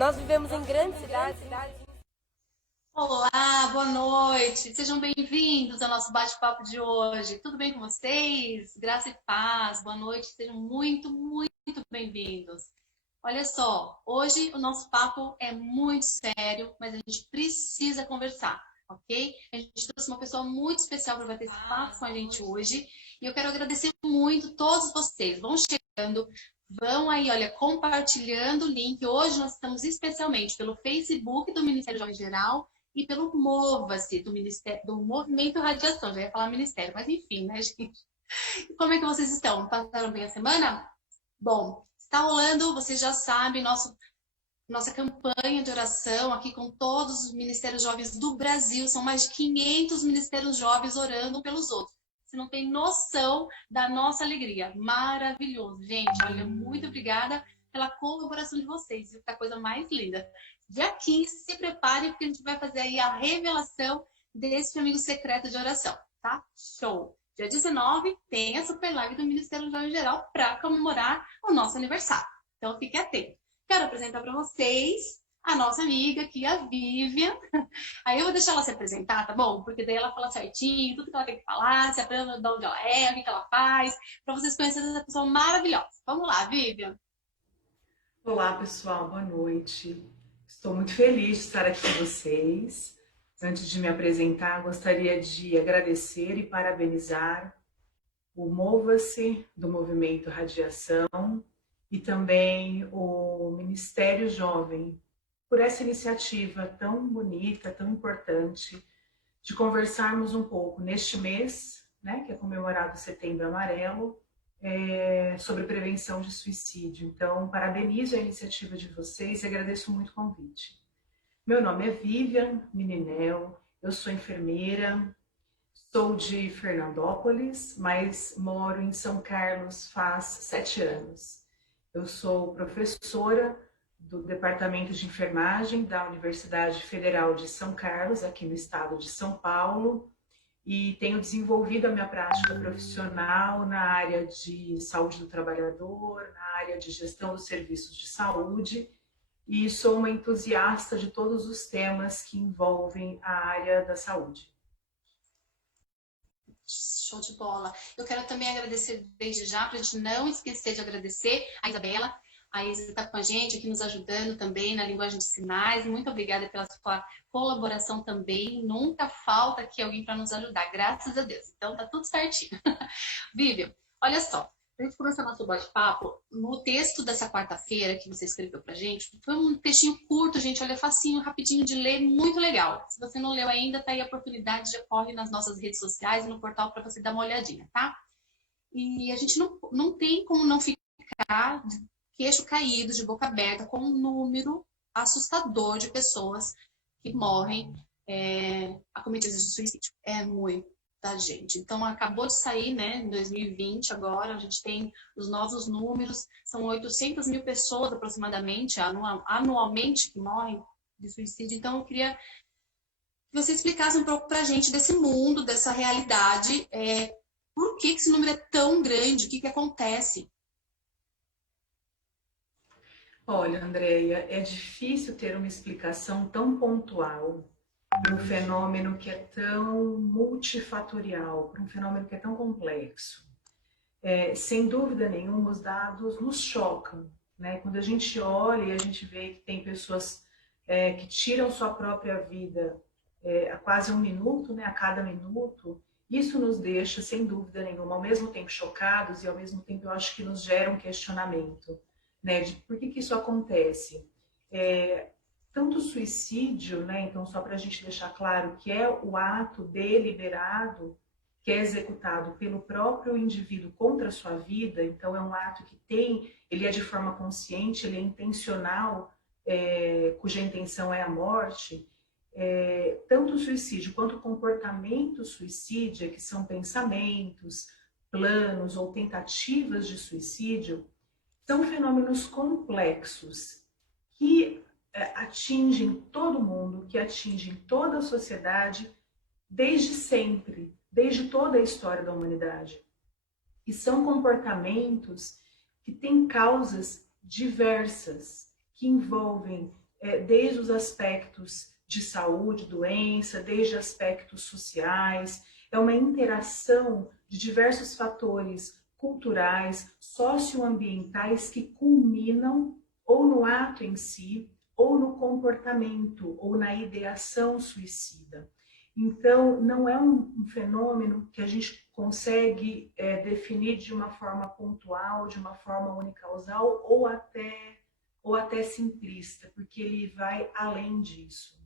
Nós vivemos em grandes cidades. Olá, boa noite. Sejam bem-vindos ao nosso bate-papo de hoje. Tudo bem com vocês? Graça e paz. Boa noite. Sejam muito bem-vindos. Olha só, hoje o nosso papo é muito sério, mas a gente precisa conversar, ok? A gente trouxe uma pessoa muito especial para bater esse papo com a gente hoje. E eu quero agradecer muito todos vocês. Vão chegando, vão aí, olha, compartilhando o link. Hoje nós estamos especialmente pelo Facebook do Ministério Jovem Geral e pelo Mova-se do Ministério, do Movimento Radiação. Já ia falar ministério, mas enfim, né, gente? Como é que vocês estão? Passaram bem a semana? Bom, está rolando, vocês já sabem, nossa campanha de oração aqui com todos os ministérios jovens do Brasil. São mais de 500 ministérios jovens orando pelos outros. Você não tem noção da nossa alegria. Maravilhoso, gente. Olha, muito obrigada pela colaboração de vocês. Isso é a coisa mais linda. Dia 15, se prepare, porque a gente vai fazer aí a revelação desse amigo secreto de oração, tá? Show! Dia 19 tem a Super Live do Ministério Jovem Geral para comemorar o nosso aniversário. Então, fique atento. Quero apresentar para vocês a nossa amiga aqui, a Vivian. Aí eu vou deixar ela se apresentar, tá bom? Porque daí ela fala certinho, tudo que ela tem que falar, se apresenta de onde ela é, o que ela faz, para vocês conhecerem essa pessoa maravilhosa. Vamos lá, Vivian. Olá, pessoal, boa noite. Estou muito feliz de estar aqui com vocês. Antes de me apresentar, gostaria de agradecer e parabenizar o Mova-se do Movimento Radiação e também o Ministério Jovem por essa iniciativa tão bonita, tão importante, de conversarmos um pouco neste mês, né, que é comemorado Setembro Amarelo, sobre prevenção de suicídio. Então, parabenizo a iniciativa de vocês e agradeço muito o convite. Meu nome é Vivian Mininel, eu sou enfermeira, sou de Fernandópolis, mas moro em São Carlos faz 7 anos. Eu sou professora do Departamento de Enfermagem da Universidade Federal de São Carlos, aqui no estado de São Paulo, e tenho desenvolvido a minha prática profissional na área de saúde do trabalhador, na área de gestão dos serviços de saúde, e sou uma entusiasta de todos os temas que envolvem a área da saúde. Show de bola. Eu quero também agradecer desde já, para a gente não esquecer de agradecer a Isabela. A Isa está com a gente aqui nos ajudando também na linguagem de sinais. Muito obrigada pela sua colaboração também. Nunca falta aqui alguém para nos ajudar, graças a Deus. Então tá tudo certinho. Vivian, olha só. Para a gente começar nosso bate-papo, no texto dessa quarta-feira que você escreveu para a gente, foi um textinho curto, gente, olha, facinho, rapidinho de ler, muito legal. Se você não leu ainda, tá aí a oportunidade, já corre nas nossas redes sociais e no portal para você dar uma olhadinha, tá? E a gente não tem como não ficar de queixo caído, de boca aberta, com um número assustador de pessoas que morrem acometidas de suicídio. É muito da gente. Então, acabou de sair, né, em 2020 agora, a gente tem os novos números, são 800 mil pessoas aproximadamente, anualmente, que morrem de suicídio. Então, eu queria que você explicasse um pouco pra gente desse mundo, dessa realidade, por que esse número é tão grande, o que acontece? Olha, Andréia, é difícil ter uma explicação tão pontual para um fenômeno que é tão multifatorial, para um fenômeno que é tão complexo. Sem dúvida nenhuma, os dados nos chocam, né? Quando a gente olha e a gente vê que tem pessoas que tiram sua própria vida a quase um minuto, né? A cada minuto, isso nos deixa, sem dúvida nenhuma, ao mesmo tempo chocados e ao mesmo tempo eu acho que nos gera um questionamento, né? De por que isso acontece. Tanto o suicídio, né? Então, só para a gente deixar claro que é o ato deliberado que é executado pelo próprio indivíduo contra a sua vida, então é um ato que ele é de forma consciente, ele é intencional, cuja intenção é a morte. Tanto o suicídio quanto o comportamento suicida, que são pensamentos, planos ou tentativas de suicídio, são fenômenos complexos que atingem todo mundo, que atingem toda a sociedade desde sempre, desde toda a história da humanidade. E são comportamentos que têm causas diversas, que envolvem desde os aspectos de saúde, doença, desde aspectos sociais. É uma interação de diversos fatores culturais, socioambientais que culminam ou no ato em si, ou no comportamento, ou na ideação suicida. Então, não é um fenômeno que a gente consegue definir de uma forma pontual, de uma forma unicausal, ou até simplista, porque ele vai além disso.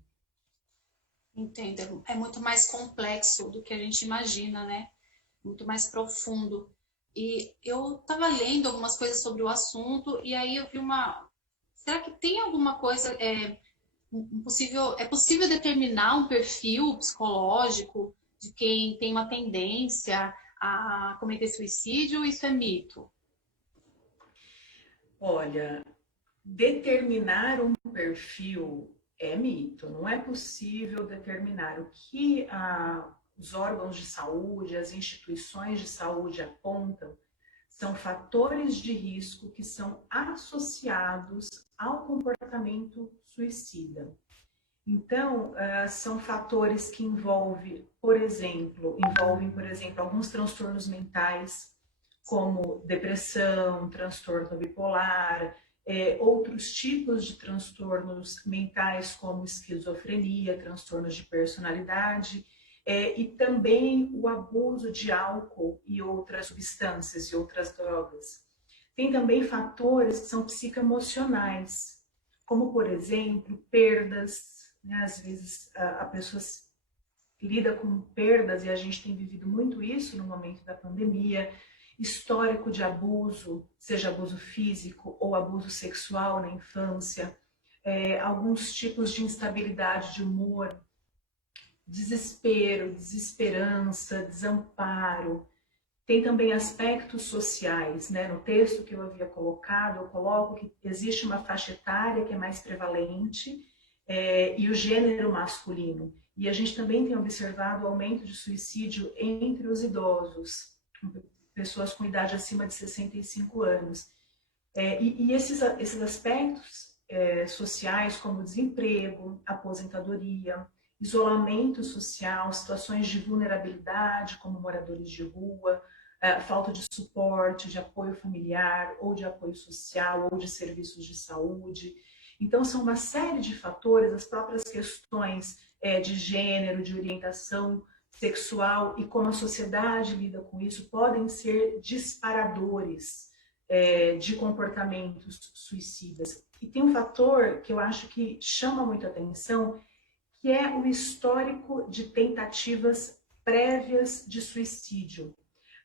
Entendo. É muito mais complexo do que a gente imagina, né? Muito mais profundo. E eu estava lendo algumas coisas sobre o assunto e aí eu vi uma. Será que tem alguma coisa possível? É possível determinar um perfil psicológico de quem tem uma tendência a cometer suicídio? Ou isso é mito? Olha, determinar um perfil é mito, não é possível determinar. O que os órgãos de saúde, as instituições de saúde apontam são fatores de risco que são associados ao comportamento suicida. Então, são fatores que envolvem, por exemplo, alguns transtornos mentais, como depressão, transtorno bipolar, outros tipos de transtornos mentais, como esquizofrenia, transtornos de personalidade, e também o abuso de álcool e outras substâncias e outras drogas. Tem também fatores que são psicoemocionais, como, por exemplo, perdas, né? Às vezes a pessoa lida com perdas, e a gente tem vivido muito isso no momento da pandemia, histórico de abuso, seja abuso físico ou abuso sexual na infância, alguns tipos de instabilidade de humor, desespero, desesperança, desamparo. Tem também aspectos sociais, né? No texto que eu havia colocado, eu coloco que existe uma faixa etária que é mais prevalente, e o gênero masculino. E a gente também tem observado o aumento de suicídio entre os idosos, pessoas com idade acima de 65 anos. E esses aspectos sociais, como desemprego, aposentadoria, isolamento social, situações de vulnerabilidade, como moradores de rua, falta de suporte, de apoio familiar, ou de apoio social, ou de serviços de saúde. Então, são uma série de fatores, as próprias questões de gênero, de orientação sexual e como a sociedade lida com isso, podem ser disparadores de comportamentos suicidas. E tem um fator que eu acho que chama muito a atenção, que é o histórico de tentativas prévias de suicídio.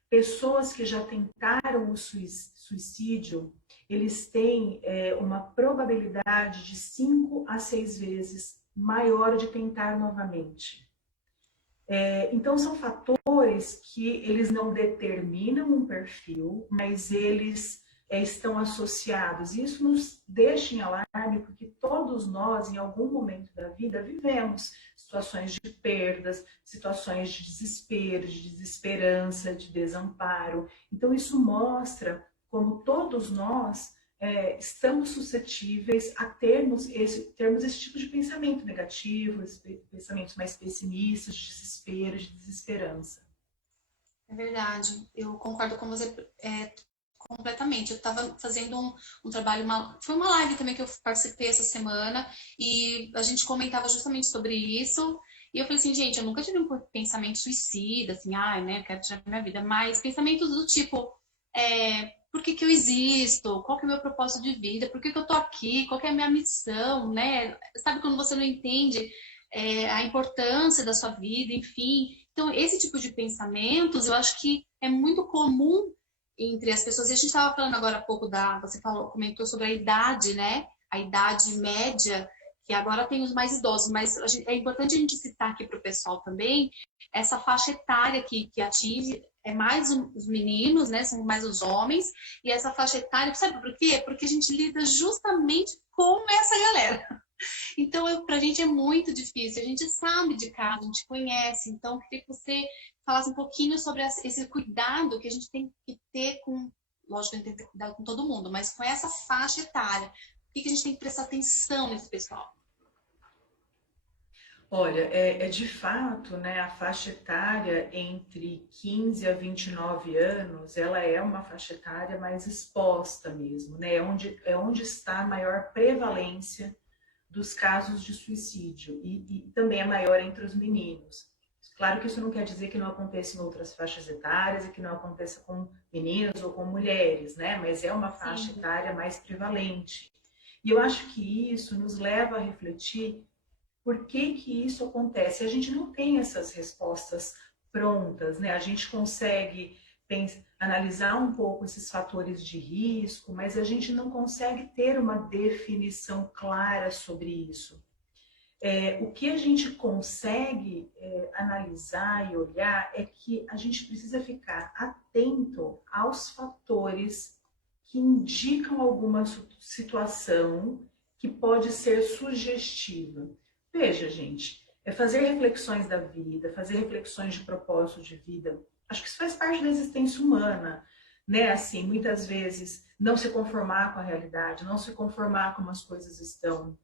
Pessoas que já tentaram o suicídio, eles têm uma probabilidade de 5 a 6 vezes maior de tentar novamente. Então, são fatores que eles não determinam um perfil, mas eles estão associados. Isso nos deixa em alarme, porque todos nós, em algum momento da vida, vivemos situações de perdas, situações de desespero, de desesperança, de desamparo. Então, isso mostra como todos nós estamos suscetíveis a termos esse tipo de pensamento negativo, pensamentos mais pessimistas, de desespero, de desesperança. É verdade, eu concordo com você completamente. Eu estava fazendo um trabalho, foi uma live também que eu participei essa semana e a gente comentava justamente sobre isso. E eu falei assim, gente, eu nunca tive um pensamento suicida, assim, né, quero tirar minha vida, mas pensamentos do tipo, por que eu existo? Qual que é o meu propósito de vida? Por que eu tô aqui? Qual que é a minha missão, né? Sabe quando você não entende a importância da sua vida, enfim. Então, esse tipo de pensamentos, eu acho que é muito comum entre as pessoas. E a gente estava falando agora há pouco você comentou sobre a idade, né? A idade média, que agora tem os mais idosos, mas é importante a gente citar aqui para o pessoal também essa faixa etária que atinge mais os meninos, né? São mais os homens, e essa faixa etária, sabe por quê? Porque a gente lida justamente com essa galera. Então, pra gente é muito difícil. A gente sabe de caso, a gente conhece. Então, eu queria que você falasse um pouquinho sobre esse cuidado que a gente tem que ter com... Lógico que a gente tem que ter cuidado com todo mundo, mas com essa faixa etária. que a gente tem que prestar atenção nesse pessoal? Olha, de fato, né, a faixa etária entre 15 a 29 anos, ela é uma faixa etária mais exposta mesmo, né? É onde está a maior prevalência dos casos de suicídio e também é maior entre os meninos. Claro que isso não quer dizer que não aconteça em outras faixas etárias e que não aconteça com meninos ou com mulheres, né? Mas é uma faixa Sim. etária mais prevalente. E eu acho que isso nos leva a refletir por que que isso acontece. A gente não tem essas respostas prontas, né? A gente consegue analisar um pouco esses fatores de risco, mas a gente não consegue ter uma definição clara sobre isso. O que a gente consegue analisar e olhar é que a gente precisa ficar atento aos fatores que indicam alguma situação que pode ser sugestiva. Veja, gente, é fazer reflexões da vida, fazer reflexões de propósito de vida. Acho que isso faz parte da existência humana, né? Assim, muitas vezes não se conformar com a realidade, não se conformar como as coisas estão,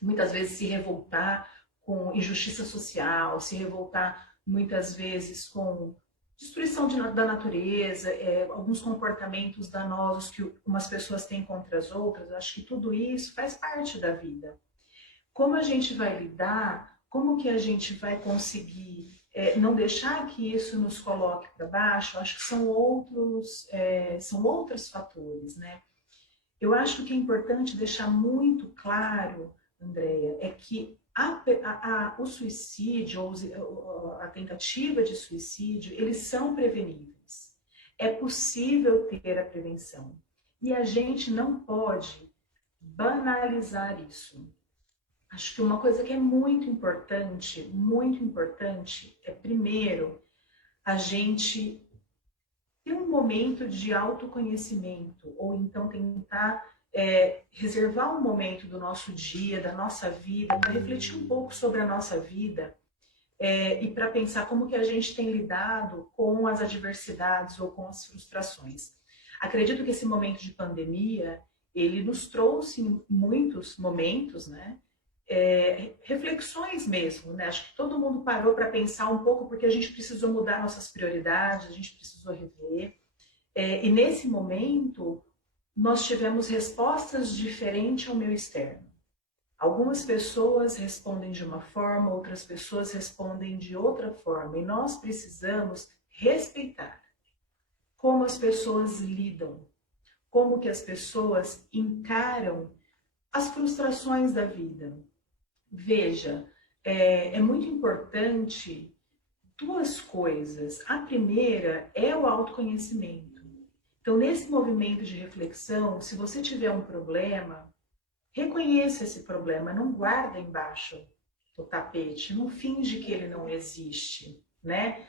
muitas vezes se revoltar com injustiça social, se revoltar muitas vezes com destruição da natureza, alguns comportamentos danosos que umas pessoas têm contra as outras. Acho que tudo isso faz parte da vida. Como a gente vai lidar, como que a gente vai conseguir não deixar que isso nos coloque para baixo, acho que são outros fatores, né? Eu acho que o que é importante deixar muito claro, Andréia, é que o suicídio, ou a tentativa de suicídio, eles são preveníveis. É possível ter a prevenção. E a gente não pode banalizar isso. Acho que uma coisa que é muito importante, é primeiro a gente ter um momento de autoconhecimento, ou então tentar reservar um momento do nosso dia, da nossa vida, para refletir um pouco sobre a nossa vida e para pensar como que a gente tem lidado com as adversidades ou com as frustrações. Acredito que esse momento de pandemia, ele nos trouxe em muitos momentos, né, reflexões mesmo, né? Acho que todo mundo parou para pensar um pouco porque a gente precisou mudar nossas prioridades, a gente precisou rever. E nesse momento, nós tivemos respostas diferentes ao meu externo. Algumas pessoas respondem de uma forma, outras pessoas respondem de outra forma. E nós precisamos respeitar como as pessoas lidam, como que as pessoas encaram as frustrações da vida. Veja, é muito importante duas coisas. A primeira é o autoconhecimento. Então, nesse movimento de reflexão, se você tiver um problema, reconheça esse problema, não guarda embaixo do tapete, não finge que ele não existe, né?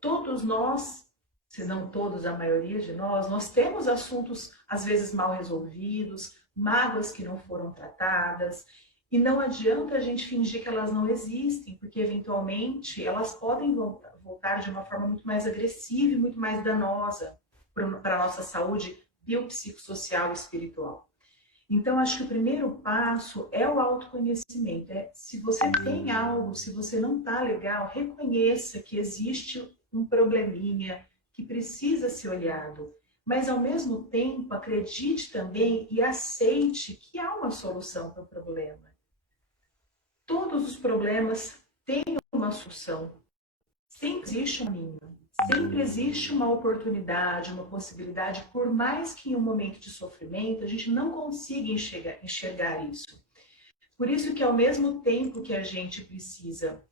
Todos nós, se não todos, a maioria de nós temos assuntos às vezes mal resolvidos, mágoas que não foram tratadas, e não adianta a gente fingir que elas não existem, porque eventualmente elas podem voltar de uma forma muito mais agressiva e muito mais danosa para a nossa saúde biopsicossocial e espiritual. Então, acho que o primeiro passo é o autoconhecimento. Se você tem algo, se você não está legal, reconheça que existe um probleminha que precisa ser olhado. Mas, ao mesmo tempo, acredite também e aceite que há uma solução para o problema. Todos os problemas têm uma solução. Sempre existe um caminho. Sempre existe uma oportunidade, uma possibilidade, por mais que em um momento de sofrimento a gente não consiga enxergar isso. Por isso que ao mesmo tempo que a gente precisa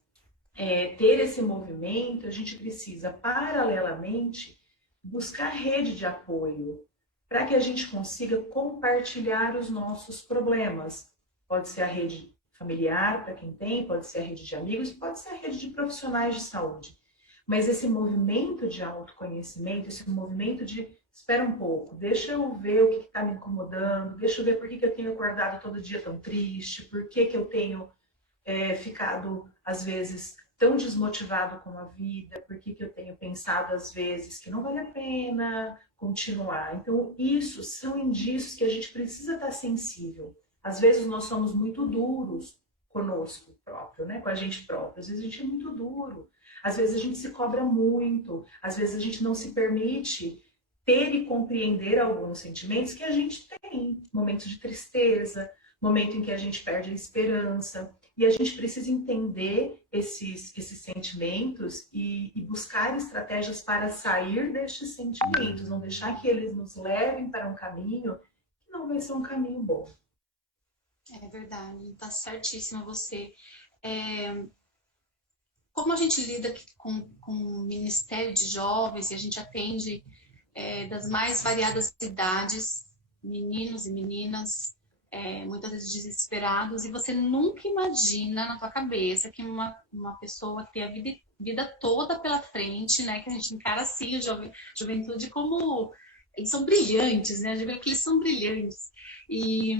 ter esse movimento, a gente precisa, paralelamente, buscar rede de apoio, para que a gente consiga compartilhar os nossos problemas. Pode ser a rede familiar, para quem tem, pode ser a rede de amigos, pode ser a rede de profissionais de saúde. Mas esse movimento de autoconhecimento, esse movimento de espera um pouco, deixa eu ver o que está me incomodando, deixa eu ver por que eu tenho acordado todo dia tão triste, por que eu tenho ficado, às vezes, tão desmotivado com a vida, por que que eu tenho pensado às vezes que não vale a pena continuar. Então, isso são indícios que a gente precisa estar sensível. Às vezes nós somos muito duros conosco próprio, né? Com a gente próprio. Às vezes a gente é muito duro. Às vezes a gente se cobra muito. Às vezes a gente não se permite ter e compreender alguns sentimentos que a gente tem. Momentos de tristeza, momento em que a gente perde a esperança. E a gente precisa entender esses sentimentos e buscar estratégias para sair destes sentimentos, não deixar que eles nos levem para um caminho que não vai ser um caminho bom. É verdade, tá certíssima você. Como a gente lida com o Ministério de Jovens e a gente atende das mais variadas idades, meninos e meninas, muitas vezes desesperados, e você nunca imagina na tua cabeça que uma pessoa que tem a vida toda pela frente, né, que a gente encara assim a juventude como eles são brilhantes, né, eu digo que eles são brilhantes, e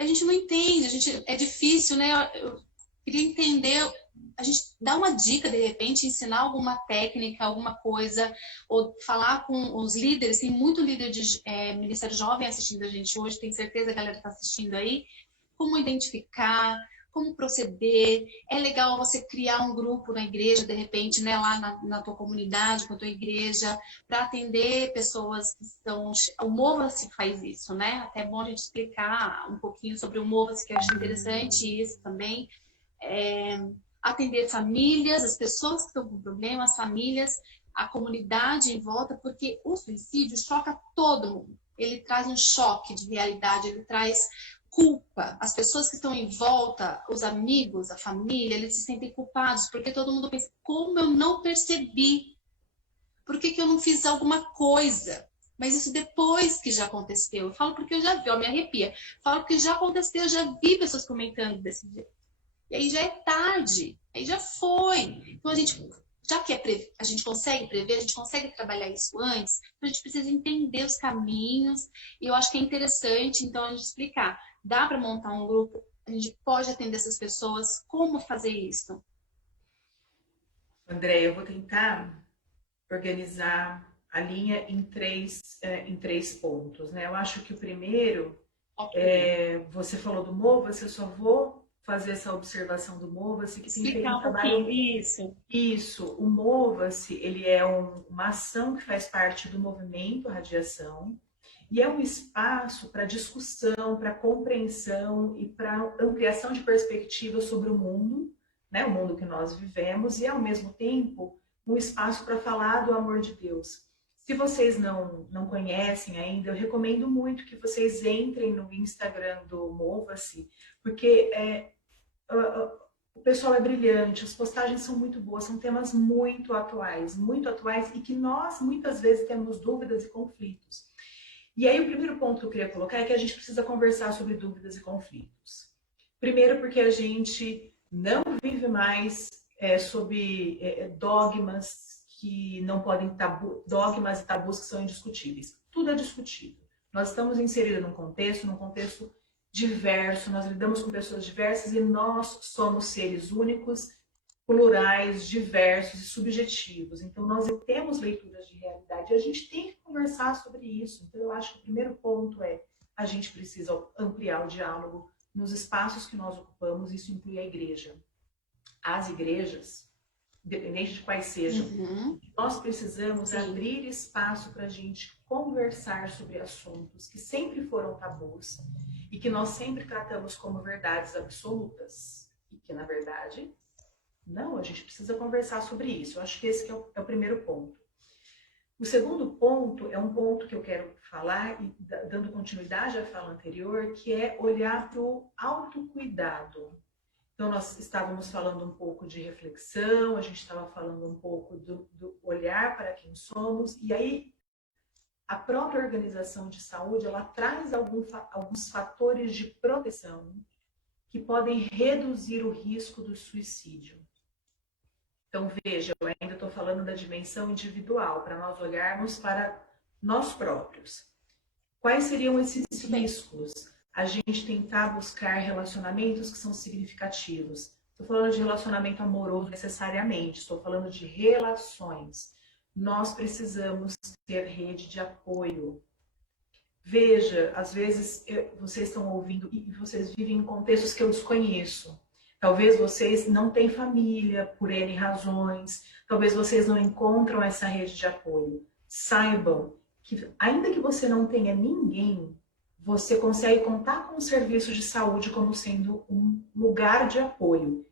a gente não entende, é difícil, né, eu queria entender, a gente dá uma dica, de repente, ensinar alguma técnica, alguma coisa, ou falar com os líderes, tem muito líder de Ministério Jovem assistindo a gente hoje, tenho certeza que a galera está assistindo aí, como identificar, como proceder, é legal você criar um grupo na igreja, de repente, né, lá na tua comunidade, com a tua igreja, para atender pessoas que estão... O Mova-se faz isso, né? Até é bom a gente explicar um pouquinho sobre o Mova-se, que eu acho interessante isso também, atender famílias, as pessoas que estão com problema, as famílias, a comunidade em volta, porque o suicídio choca todo mundo. Ele traz um choque de realidade, ele traz culpa. As pessoas que estão em volta, os amigos, a família, eles se sentem culpados, porque todo mundo pensa, como eu não percebi? Por que eu não fiz alguma coisa? Mas isso depois que já aconteceu. Eu falo porque eu já vi, ó, me arrepia. Falo porque já aconteceu, eu já vi pessoas comentando desse jeito. E aí já é tarde, aí já foi. Então a gente, já que a gente consegue prever, a gente consegue trabalhar isso antes, então a gente precisa entender os caminhos. E eu acho que é interessante, então, a gente explicar. Dá para montar um grupo, a gente pode atender essas pessoas, como fazer isso? André, eu vou tentar organizar a linha em três pontos, né? Eu acho que o primeiro, você falou do Mova-se, eu só vou fazer essa observação do Mova-se, que tem feito um trabalho... Isso, o Mova-se, ele é uma ação que faz parte do movimento Radiação, e é um espaço para discussão, para compreensão e para ampliação de perspectivas sobre o mundo, né? O mundo que nós vivemos, e ao mesmo tempo um espaço para falar do amor de Deus. Se vocês não conhecem ainda, eu recomendo muito que vocês entrem no Instagram do Mova-se, porque o pessoal é brilhante, as postagens são muito boas, são temas muito atuais e que nós muitas vezes temos dúvidas e conflitos. E aí o primeiro ponto que eu queria colocar é que a gente precisa conversar sobre dúvidas e conflitos. Primeiro porque a gente não vive mais sob dogmas que não podem, dogmas e tabus que são indiscutíveis. Tudo é discutível. Nós estamos inseridos num contexto diverso, nós lidamos com pessoas diversas e nós somos seres únicos, plurais, diversos e subjetivos. Então, nós temos leituras de realidade e a gente tem que conversar sobre isso. Então, eu acho que o primeiro ponto é a gente precisa ampliar o diálogo nos espaços que nós ocupamos, isso inclui a igreja. As igrejas, independente de quais sejam, nós precisamos abrir espaço para a gente conversar sobre assuntos que sempre foram tabus e que nós sempre tratamos como verdades absolutas e que, na verdade, não, a gente precisa conversar sobre isso. Eu acho que esse que é o primeiro ponto. O segundo ponto é um ponto que eu quero falar, e dando continuidade à fala anterior, que é olhar para o autocuidado. Então, nós estávamos falando um pouco de reflexão, a gente estava falando um pouco do olhar para quem somos, e aí a própria organização de saúde, ela traz alguns fatores de proteção que podem reduzir o risco do suicídio. Então, veja, eu ainda estou falando da dimensão individual, para nós olharmos para nós próprios. Quais seriam esses riscos? A gente tentar buscar relacionamentos que são significativos. Estou falando de relacionamento amoroso necessariamente, estou falando de relações. Nós precisamos ter rede de apoio. Veja, às vezes vocês estão ouvindo e vocês vivem em contextos que eu desconheço. Talvez vocês não tenham família por N razões, talvez vocês não encontram essa rede de apoio. Saibam que, ainda que você não tenha ninguém, você consegue contar com o serviço de saúde como sendo um lugar de apoio.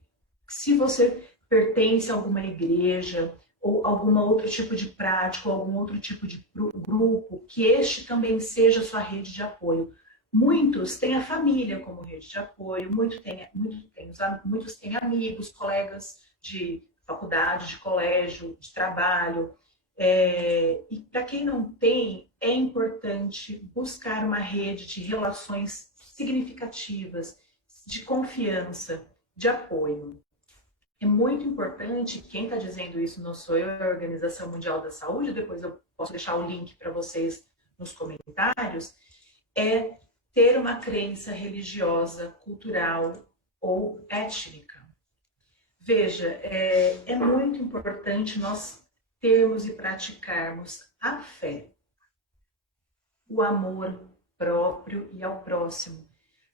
Se você pertence a alguma igreja, ou algum outro tipo de prática, ou algum outro tipo de grupo, que este também seja a sua rede de apoio. Muitos têm a família como rede de apoio, muitos têm amigos, colegas de faculdade, de colégio, de trabalho. E para quem não tem, é importante buscar uma rede de relações significativas, de confiança, de apoio. É muito importante, quem está dizendo isso não sou eu, é a Organização Mundial da Saúde, depois eu posso deixar o link para vocês nos comentários, é ter uma crença religiosa, cultural ou étnica. Veja, é muito importante nós termos e praticarmos a fé, o amor próprio e ao próximo.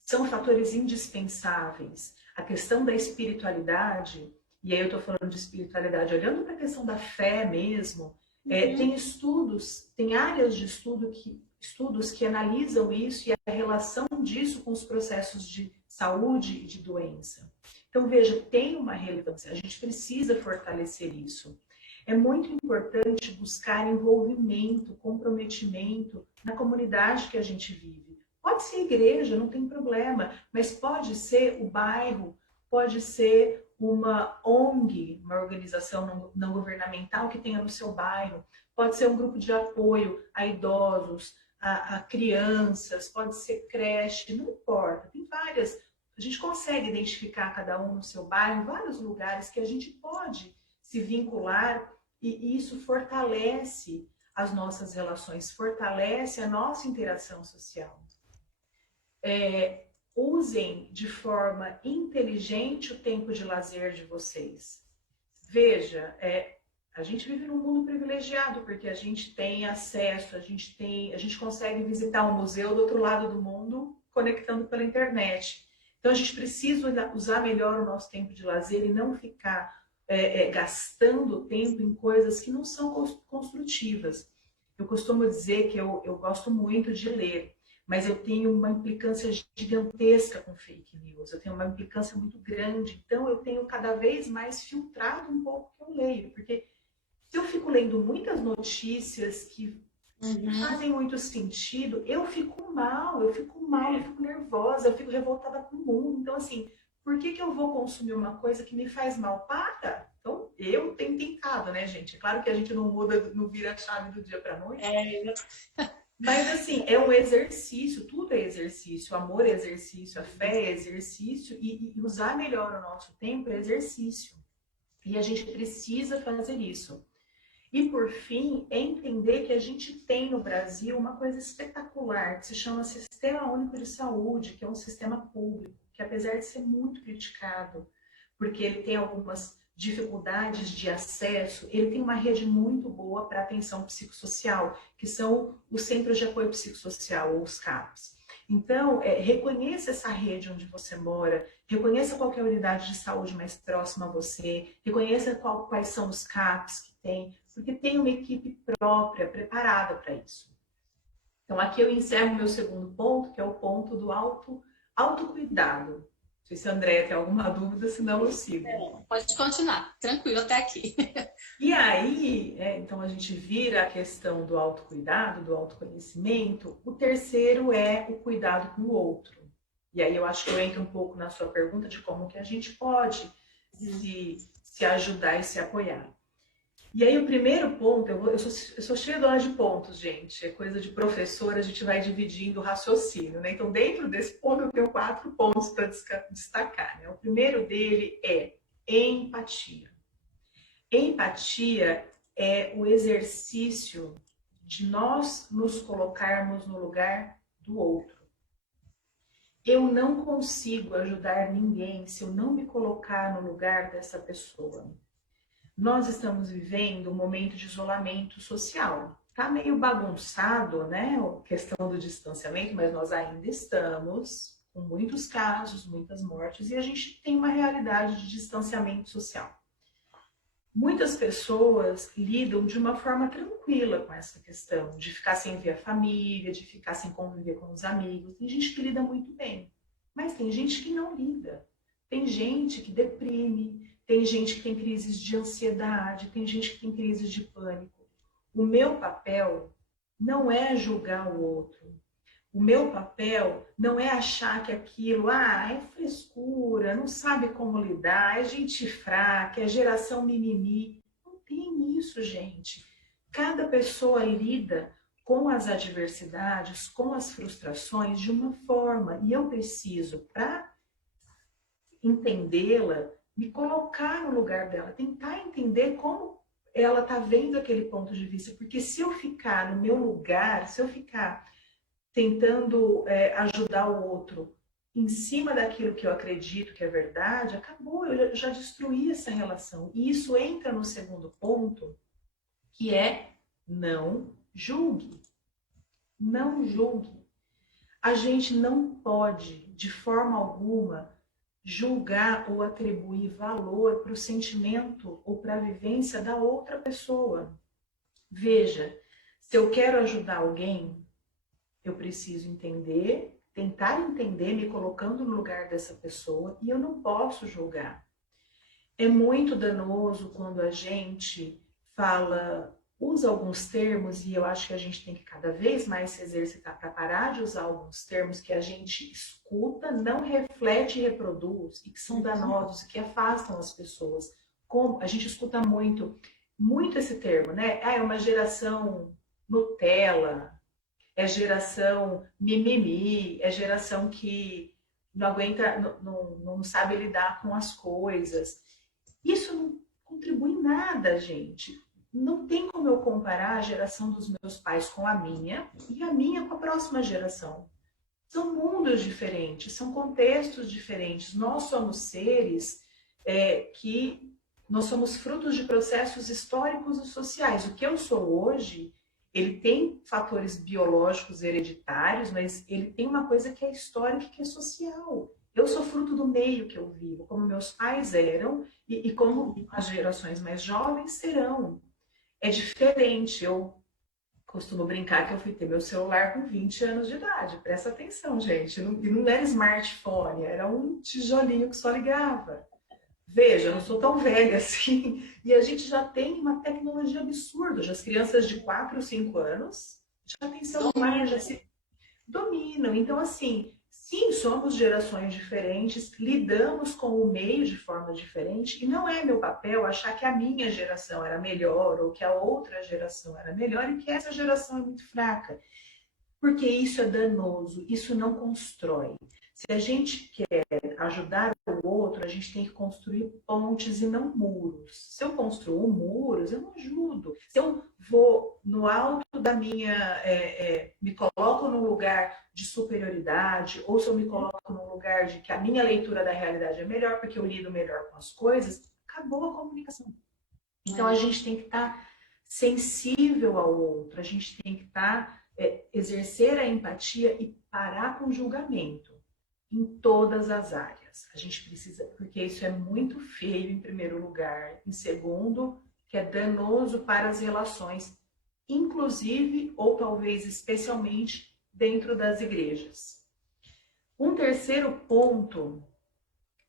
São fatores indispensáveis. A questão da espiritualidade, e aí eu estou falando de espiritualidade olhando para a questão da fé mesmo, tem estudos, tem áreas de estudos que analisam isso e a relação disso com os processos de saúde e de doença. Então, veja, tem uma relevância, a gente precisa fortalecer isso. É muito importante buscar envolvimento, comprometimento na comunidade que a gente vive. Pode ser igreja, não tem problema, mas pode ser o bairro, pode ser uma ONG, uma organização não governamental que tenha no seu bairro, pode ser um grupo de apoio a idosos, a crianças, pode ser creche, não importa, tem várias. A gente consegue identificar cada um no seu bairro, vários lugares que a gente pode se vincular e isso fortalece as nossas relações, fortalece a nossa interação social. Usem de forma inteligente o tempo de lazer de vocês. Veja, a gente vive num mundo privilegiado porque a gente tem acesso, a gente consegue visitar um museu do outro lado do mundo conectando pela internet. Então a gente precisa usar melhor o nosso tempo de lazer e não ficar gastando tempo em coisas que não são construtivas. Eu costumo dizer que eu gosto muito de ler, mas eu tenho uma implicância gigantesca com fake news, eu tenho uma implicância muito grande, então eu tenho cada vez mais filtrado um pouco o que eu leio, porque se eu fico lendo muitas notícias que fazem muito sentido, eu fico mal, eu fico nervosa, eu fico revoltada com o mundo. Então, assim, por que eu vou consumir uma coisa que me faz mal? Para! Então, eu tenho tentado, né, gente? É claro que a gente não muda, não vira a chave do dia para noite. Mas, assim, é um exercício, tudo é exercício. O amor é exercício, a fé é exercício e usar melhor o nosso tempo é exercício. E a gente precisa fazer isso. E, por fim, é entender que a gente tem no Brasil uma coisa espetacular, que se chama Sistema Único de Saúde, que é um sistema público, que apesar de ser muito criticado, porque ele tem algumas dificuldades de acesso, ele tem uma rede muito boa para atenção psicossocial, que são os Centros de Apoio Psicossocial, ou os CAPs. Então, reconheça essa rede onde você mora, reconheça qual é a unidade de saúde mais próxima a você, reconheça quais são os CAPs que tem, porque tem uma equipe própria, preparada para isso. Então, aqui eu encerro o meu segundo ponto, que é o ponto do autocuidado. Não sei se a Andréia tem alguma dúvida, senão eu sigo. Pode continuar, tranquilo até aqui. E aí, então a gente vira a questão do autocuidado, do autoconhecimento. O terceiro é o cuidado com o outro. E aí eu acho que eu entro um pouco na sua pergunta de como que a gente pode se ajudar e se apoiar. E aí o primeiro ponto, eu sou cheia de pontos, gente. É coisa de professora, a gente vai dividindo o raciocínio, né? Então, dentro desse ponto, eu tenho 4 pontos para destacar, né? O primeiro dele é empatia. Empatia é o exercício de nós nos colocarmos no lugar do outro. Eu não consigo ajudar ninguém se eu não me colocar no lugar dessa pessoa. Nós estamos vivendo um momento de isolamento social. Tá meio bagunçado, né, a questão do distanciamento, mas nós ainda estamos com muitos casos, muitas mortes, e a gente tem uma realidade de distanciamento social. Muitas pessoas lidam de uma forma tranquila com essa questão, de ficar sem ver a família, de ficar sem conviver com os amigos. Tem gente que lida muito bem, mas tem gente que não lida. Tem gente que deprime, tem gente que tem crises de ansiedade, tem gente que tem crises de pânico. O meu papel não é julgar o outro. O meu papel não é achar que aquilo, é frescura, não sabe como lidar, é gente fraca, é geração mimimi. Não tem isso, gente. Cada pessoa lida com as adversidades, com as frustrações de uma forma. E eu preciso, para entendê-la, me colocar no lugar dela, tentar entender como ela está vendo aquele ponto de vista. Porque se eu ficar no meu lugar, se eu ficar tentando ajudar o outro em cima daquilo que eu acredito que é verdade, acabou, eu já destruí essa relação. E isso entra no segundo ponto, que é não julgue. Não julgue. A gente não pode, de forma alguma, julgar ou atribuir valor para o sentimento ou para a vivência da outra pessoa. Veja, se eu quero ajudar alguém, eu preciso entender, tentar entender, me colocando no lugar dessa pessoa, e eu não posso julgar. É muito danoso quando a gente usa alguns termos, e eu acho que a gente tem que cada vez mais se exercitar para parar de usar alguns termos que a gente escuta, não reflete e reproduz, e que são danosos, e que afastam as pessoas. Como a gente escuta muito esse termo, né? É uma geração Nutella, é geração mimimi, é geração que não aguenta, não sabe lidar com as coisas. Isso não contribui em nada, gente. Não tem como eu comparar a geração dos meus pais com a minha e a minha com a próxima geração. São mundos diferentes, são contextos diferentes. Nós somos seres que nós somos frutos de processos históricos e sociais. O que eu sou hoje, ele tem fatores biológicos hereditários, mas ele tem uma coisa que é histórica e que é social. Eu sou fruto do meio que eu vivo, como meus pais eram e como as gerações mais jovens serão. É diferente. Eu costumo brincar que eu fui ter meu celular com 20 anos de idade. Presta atenção, gente. E não era smartphone, era um tijolinho que só ligava. Veja, eu não sou tão velha assim. E a gente já tem uma tecnologia absurda. Já as crianças de 4 ou 5 anos já têm celular, já se dominam. Então, assim, sim, somos gerações diferentes, lidamos com o meio de forma diferente, e não é meu papel achar que a minha geração era melhor ou que a outra geração era melhor e que essa geração é muito fraca. Porque isso é danoso, isso não constrói. Se a gente quer ajudar o outro, a gente tem que construir pontes e não muros. Se eu construo muros, eu não ajudo. Se eu vou no alto da minha... me coloco num lugar de superioridade, ou se eu me coloco num lugar de que a minha leitura da realidade é melhor, porque eu lido melhor com as coisas, acabou a comunicação. Então, a gente tem que estar sensível ao outro, a gente tem que exercer a empatia e parar com o julgamento em todas as áreas. A gente precisa, porque isso é muito feio em primeiro lugar, em segundo, que é danoso para as relações, inclusive ou talvez especialmente dentro das igrejas. Um terceiro ponto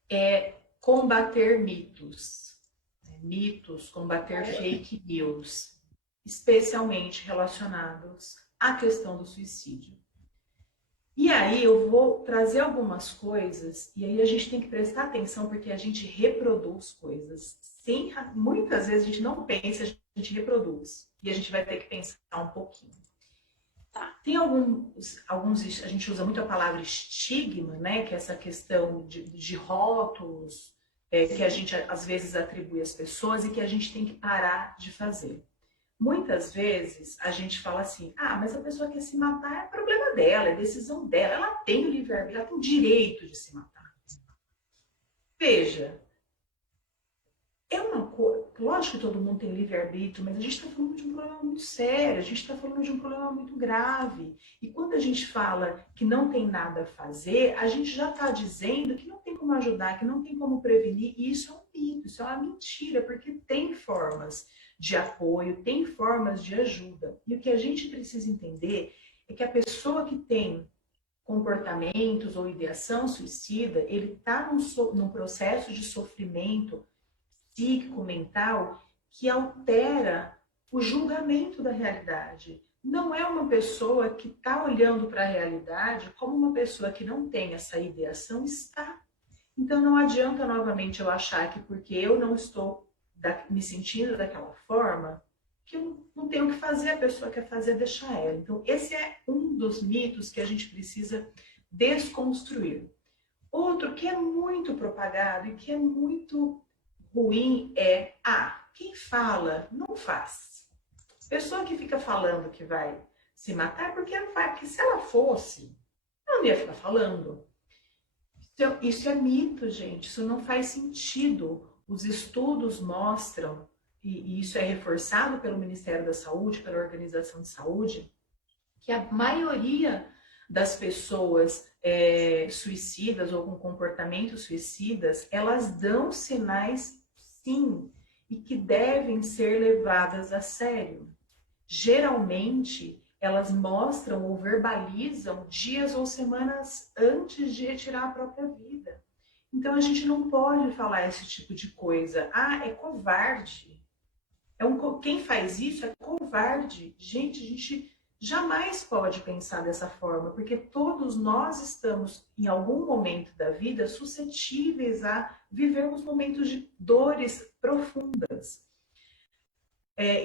é combater mitos. Mitos, combater fake news, especialmente relacionados à questão do suicídio. E aí eu vou trazer algumas coisas, e aí a gente tem que prestar atenção, porque a gente reproduz coisas. Muitas vezes a gente não pensa, a gente reproduz. E a gente vai ter que pensar um pouquinho. Tem alguns a gente usa muito a palavra estigma, né? Que é essa questão de rótulos, que a gente às vezes atribui às pessoas e que a gente tem que parar de fazer. Muitas vezes a gente fala assim, mas a pessoa quer se matar, é problema dela, é decisão dela, ela tem o livre-arbítrio, ela tem o direito de se matar. Veja, é uma coisa, lógico que todo mundo tem livre-arbítrio, mas a gente está falando de um problema muito sério, a gente está falando de um problema muito grave. E quando a gente fala que não tem nada a fazer, a gente já está dizendo que não tem como ajudar, que não tem como prevenir, e isso é um mito, isso é uma mentira, porque tem formas de apoio, tem formas de ajuda. E o que a gente precisa entender é que a pessoa que tem comportamentos ou ideação suicida, ele está num processo de sofrimento psíquico, mental, que altera o julgamento da realidade. Não é uma pessoa que está olhando para a realidade como uma pessoa que não tem essa ideação está. Então não adianta novamente eu achar que porque eu não estou me sentindo daquela forma, que eu não tenho o que fazer, a pessoa quer fazer, deixar ela. Então esse é um dos mitos que a gente precisa desconstruir. Outro que é muito propagado e que é muito ruim é, quem fala não faz. Pessoa que fica falando que vai se matar, porque não vai, porque se ela fosse, ela não ia ficar falando. Isso é mito, gente, isso não faz sentido. Os estudos mostram, e isso é reforçado pelo Ministério da Saúde, pela Organização de Saúde, que a maioria das pessoas suicidas ou com comportamentos suicidas, elas dão sinais, sim, e que devem ser levadas a sério. Geralmente, elas mostram ou verbalizam dias ou semanas antes de retirar a própria vida. Então, a gente não pode falar esse tipo de coisa. É covarde. Quem faz isso é covarde. Gente, a gente jamais pode pensar dessa forma, porque todos nós estamos, em algum momento da vida, suscetíveis a vivermos momentos de dores profundas.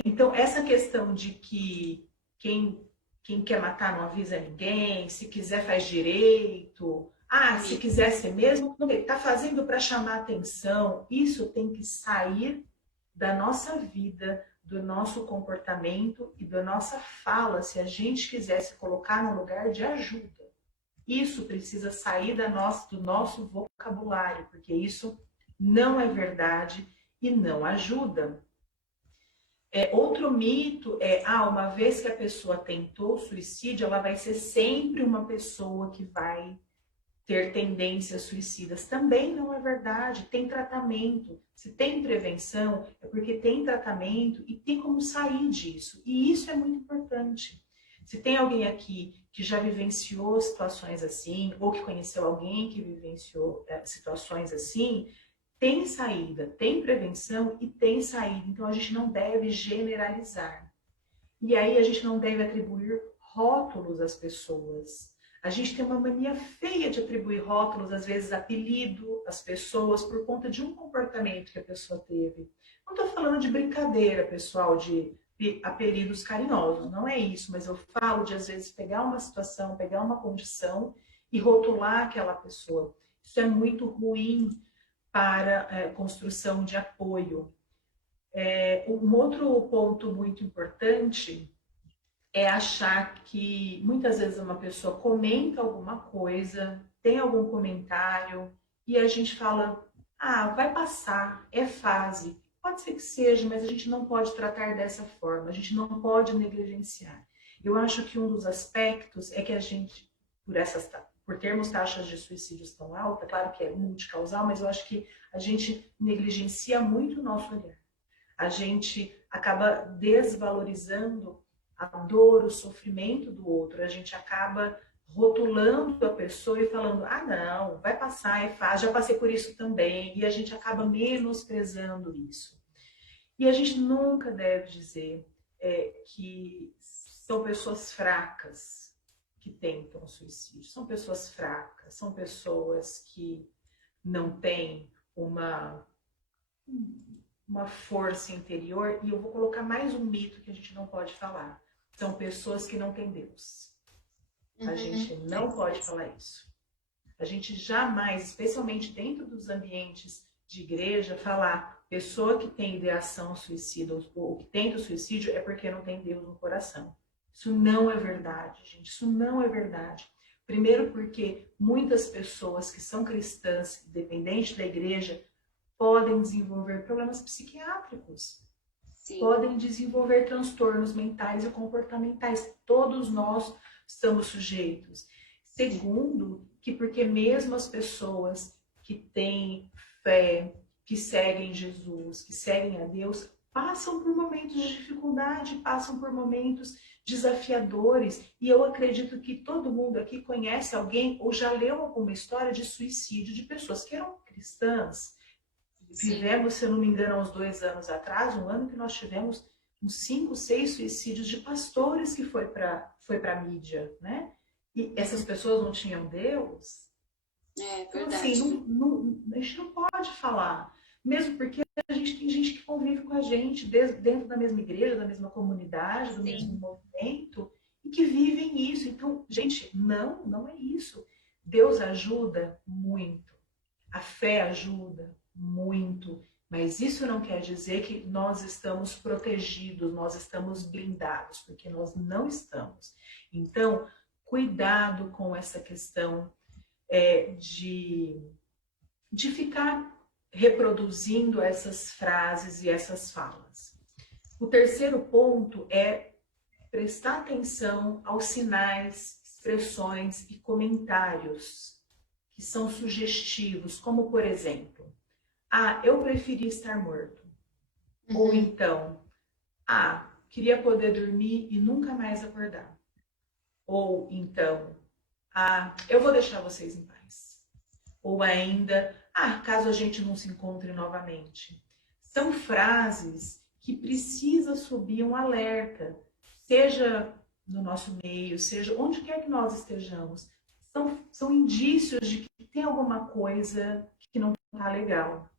Então, essa questão de que quem quer matar não avisa ninguém, se quiser faz direito, se quiser ser mesmo, está fazendo para chamar atenção, isso tem que sair da nossa vida, do nosso comportamento e da nossa fala, se a gente quiser se colocar no lugar de ajuda. Isso precisa sair do nosso vocabulário, porque isso não é verdade e não ajuda. Outro mito é, uma vez que a pessoa tentou suicídio, ela vai ser sempre uma pessoa que vai ter tendências suicidas. Também não é verdade, tem tratamento. Se tem prevenção, é porque tem tratamento e tem como sair disso. E isso é muito importante. Se tem alguém aqui que já vivenciou situações assim, ou que conheceu alguém que vivenciou situações assim, tem saída, tem prevenção e tem saída. Então a gente não deve generalizar. E aí a gente não deve atribuir rótulos às pessoas. A gente tem uma mania feia de atribuir rótulos, às vezes apelido às pessoas por conta de um comportamento que a pessoa teve. Não estou falando de brincadeira, pessoal, de apelidos carinhosos, não é isso, mas eu falo de às vezes pegar uma situação, pegar uma condição e rotular aquela pessoa. Isso é muito ruim para construção de apoio. Um outro ponto muito importante é achar que muitas vezes uma pessoa comenta alguma coisa, tem algum comentário, e a gente fala, vai passar, é fase. Pode ser que seja, mas a gente não pode tratar dessa forma, a gente não pode negligenciar. Eu acho que um dos aspectos é que a gente, por termos taxas de suicídios tão altas, claro que é multicausal, mas eu acho que a gente negligencia muito o nosso olhar. A gente acaba desvalorizando a dor, o sofrimento do outro. A gente acaba rotulando a pessoa e falando, não, vai passar, é fácil, já passei por isso também. E a gente acaba menosprezando isso. E a gente nunca deve dizer que são pessoas fracas que tentam suicídio. São pessoas fracas, são pessoas que não têm uma força interior. E eu vou colocar mais um mito que a gente não pode falar. São pessoas que não têm Deus. A gente não pode falar isso. A gente jamais, especialmente dentro dos ambientes de igreja, falar pessoa que tem ideação suicida ou que tenta o suicídio é porque não tem Deus no coração. Isso não é verdade, gente. Isso não é verdade. Primeiro porque muitas pessoas que são cristãs, dependentes da igreja, podem desenvolver problemas psiquiátricos. Sim. Podem desenvolver transtornos mentais e comportamentais. Todos nós estamos sujeitos. Segundo, que porque mesmo as pessoas que têm fé, que seguem Jesus, que seguem a Deus, passam por momentos de dificuldade, passam por momentos desafiadores. E eu acredito que todo mundo aqui conhece alguém ou já leu alguma história de suicídio de pessoas que eram cristãs. Sim. Vivemos, se eu não me engano, há uns 2 anos atrás, um ano que nós tivemos uns 5, 6 suicídios de pastores que foi para a mídia, né? E essas pessoas não tinham Deus. É verdade. Então, assim, a gente não pode falar. Mesmo porque a gente tem gente que convive com a gente dentro da mesma igreja, da mesma comunidade, do mesmo movimento, e que vivem isso. Então, gente, não é isso. Deus ajuda muito. A fé ajuda muito. Mas isso não quer dizer que nós estamos protegidos, nós estamos blindados, porque nós não estamos. Então, cuidado com essa questão de ficar reproduzindo essas frases e essas falas. O terceiro ponto é prestar atenção aos sinais, expressões e comentários que são sugestivos, como por exemplo, eu preferia estar morto. Ou então, queria poder dormir e nunca mais acordar. Ou então, eu vou deixar vocês em paz. Ou ainda, caso a gente não se encontre novamente. São frases que precisa subir um alerta, seja no nosso meio, seja onde quer que nós estejamos. São indícios de que tem alguma coisa que não está legal.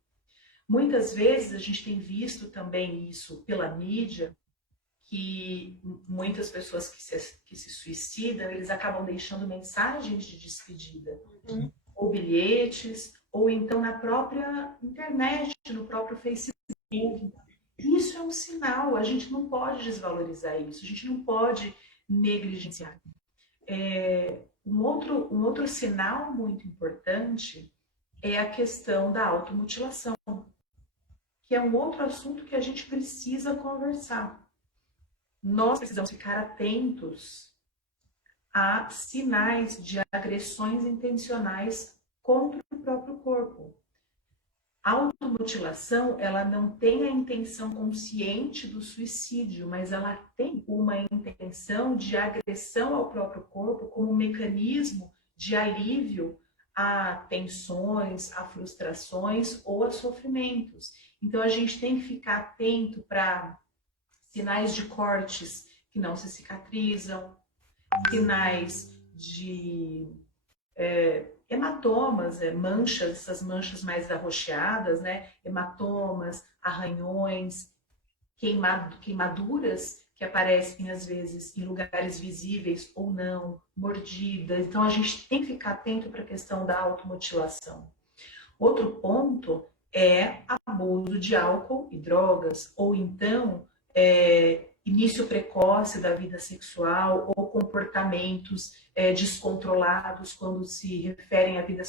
Muitas vezes a gente tem visto também isso pela mídia, que muitas pessoas que se suicidam, eles acabam deixando mensagens de despedida, ou bilhetes, ou então na própria internet, no próprio Facebook. Isso é um sinal, a gente não pode desvalorizar isso, a gente não pode negligenciar. Um outro sinal muito importante é a questão da automutilação, que é um outro assunto que a gente precisa conversar. Nós precisamos ficar atentos a sinais de agressões intencionais contra o próprio corpo. A automutilação, ela não tem a intenção consciente do suicídio, mas ela tem uma intenção de agressão ao próprio corpo como um mecanismo de alívio a tensões, a frustrações ou a sofrimentos. Então, a gente tem que ficar atento para sinais de cortes que não se cicatrizam, sinais de hematomas, manchas, essas manchas mais arroxeadas, né? Hematomas, arranhões, queimaduras que aparecem às vezes em lugares visíveis ou não, mordidas. Então a gente tem que ficar atento para a questão da automutilação. Outro ponto é abuso de álcool e drogas, ou então início precoce da vida sexual ou comportamentos descontrolados quando se referem à vida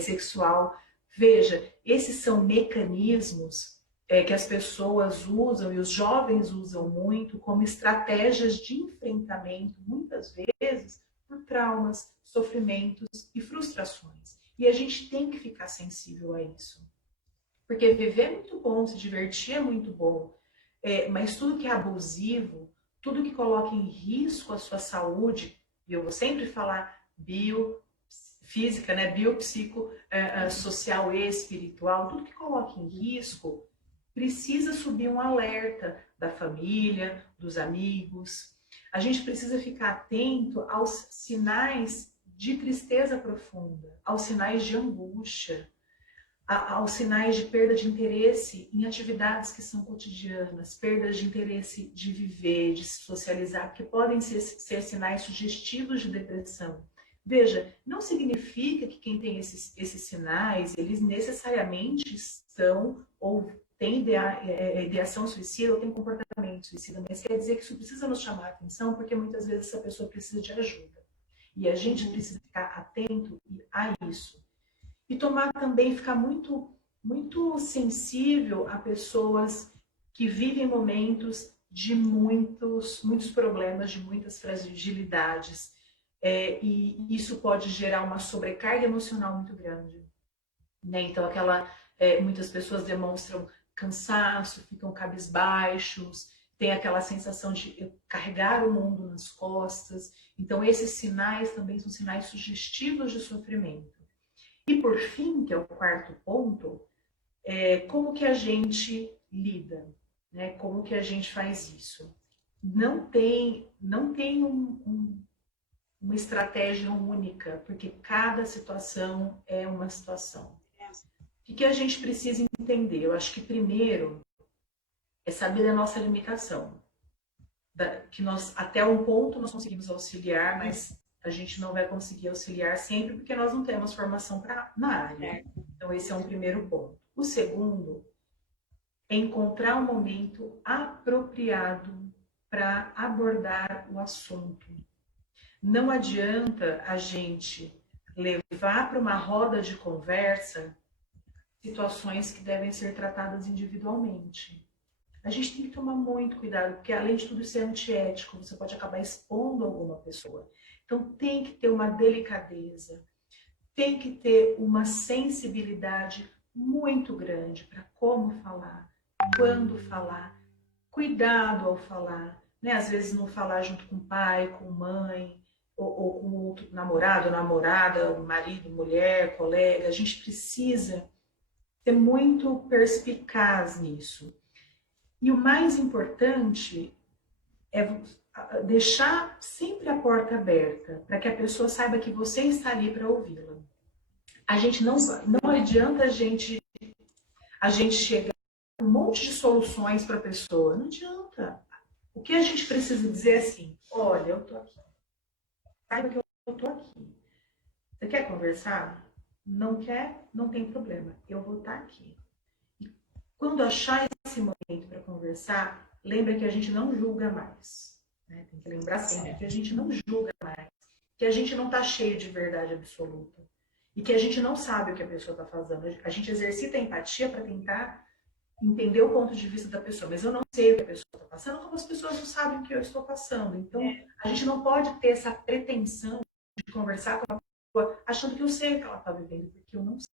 sexual. Veja, esses são mecanismos que as pessoas usam e os jovens usam muito como estratégias de enfrentamento, muitas vezes, por traumas, sofrimentos e frustrações. E a gente tem que ficar sensível a isso. Porque viver é muito bom, se divertir é muito bom, mas tudo que é abusivo, tudo que coloca em risco a sua saúde, e eu vou sempre falar biofísica, né? Biopsico, social e espiritual, tudo que coloca em risco, precisa subir um alerta da família, dos amigos. A gente precisa ficar atento aos sinais de tristeza profunda, aos sinais de angústia, aos sinais de perda de interesse em atividades que são cotidianas, perdas de interesse de viver, de se socializar, que podem ser sinais sugestivos de depressão. Veja, não significa que quem tem esses sinais, eles necessariamente estão ou tem ideação suicida ou tem comportamento suicida, mas quer dizer que isso precisa nos chamar a atenção, porque muitas vezes essa pessoa precisa de ajuda. E a gente precisa ficar atento a isso. E tomar também, ficar muito, muito sensível a pessoas que vivem momentos de muitos problemas, de muitas fragilidades. E isso pode gerar uma sobrecarga emocional muito grande. Né? Então, muitas pessoas demonstram cansaço, ficam cabisbaixos, tem aquela sensação de carregar o mundo nas costas. Então, esses sinais também são sinais sugestivos de sofrimento. E, por fim, que é o quarto ponto, como que a gente lida? Né? Como que a gente faz isso? Não tem uma estratégia única, porque cada situação é uma situação. O que a gente precisa entender? Eu acho que primeiro é saber da nossa limitação. Que até um ponto nós conseguimos auxiliar, mas a gente não vai conseguir auxiliar sempre porque nós não temos formação na área. Então esse é um primeiro ponto. O segundo é encontrar um momento apropriado para abordar o assunto. Não adianta a gente levar para uma roda de conversa situações que devem ser tratadas individualmente. A gente tem que tomar muito cuidado, porque além de tudo isso é antiético, você pode acabar expondo alguma pessoa. Então tem que ter uma delicadeza, tem que ter uma sensibilidade muito grande para como falar, quando falar, cuidado ao falar, né? Às vezes não falar junto com o pai, com mãe, ou com outro namorado, namorada, marido, mulher, colega. A gente precisa ser muito perspicaz nisso. E o mais importante é deixar sempre a porta aberta, para que a pessoa saiba que você está ali para ouvi-la. A gente não adianta a gente chegar com um monte de soluções para a pessoa, não adianta. O que a gente precisa dizer é assim: olha, eu estou aqui. Saiba que eu estou aqui. Você quer conversar? Não quer? Não tem problema. Eu vou estar aqui. E quando achar esse momento para conversar, lembra que a gente não julga mais. Né? Tem que lembrar sempre que a gente não julga mais. Que a gente não está cheio de verdade absoluta. E que a gente não sabe o que a pessoa está fazendo. A gente exercita a empatia para tentar entender o ponto de vista da pessoa. Mas eu não sei o que a pessoa está passando, como as pessoas não sabem o que eu estou passando. Então, a gente não pode ter essa pretensão de conversar com a pessoa achando que eu sei o que ela está vivendo, porque eu não sei.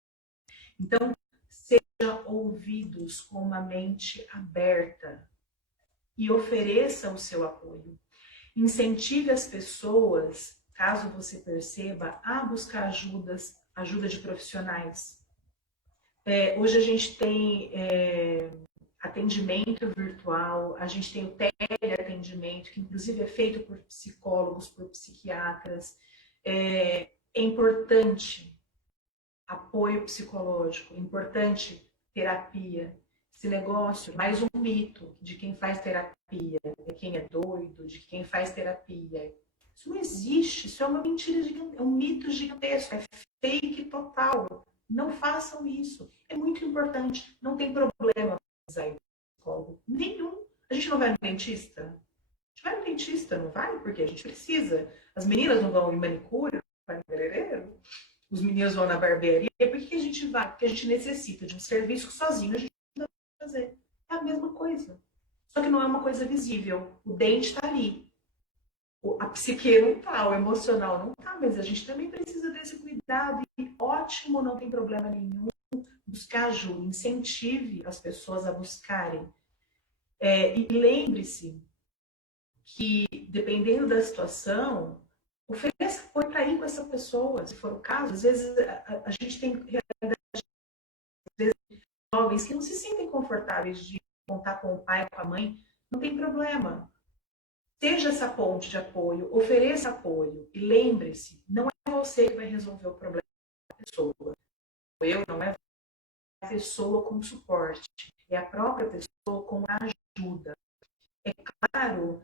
Então, seja ouvidos com uma mente aberta e ofereça o seu apoio. Incentive as pessoas, caso você perceba, a buscar ajuda de profissionais. Hoje a gente tem atendimento virtual, a gente tem o teleatendimento, que inclusive é feito por psicólogos, por psiquiatras. É importante apoio psicológico, é importante terapia. Esse negócio, mais um mito de quem faz terapia, de quem é doido, de quem faz terapia. Isso não existe, isso é uma mentira gigante, é um mito gigantesco, é fake total. Não façam isso. É muito importante. Não tem problema fazer psicólogo. Nenhum. A gente não vai no dentista? A gente vai no dentista, não vai? Porque a gente precisa. As meninas não vão em manicure, não vão em cabeleireiro. Os meninos vão na barbearia. Por que a gente vai? Porque a gente necessita de um serviço que sozinho a gente não vai fazer. É a mesma coisa. Só que não é uma coisa visível. O dente está ali. A psique não está, o emocional não está, mas a gente também precisa desse cuidado. E ótimo, não tem problema nenhum buscar ajuda. Incentive as pessoas a buscarem. E lembre-se que, dependendo da situação, ofereça apoio para ir com essa pessoa, se for o caso. Às vezes a gente tem realidades, às vezes, jovens que não se sentem confortáveis de contar com o pai, com a mãe. Não tem problema. Seja essa ponte de apoio, ofereça apoio. E lembre-se, não é você que vai resolver o problema da pessoa. Não é a pessoa com suporte. É a própria pessoa com ajuda. É claro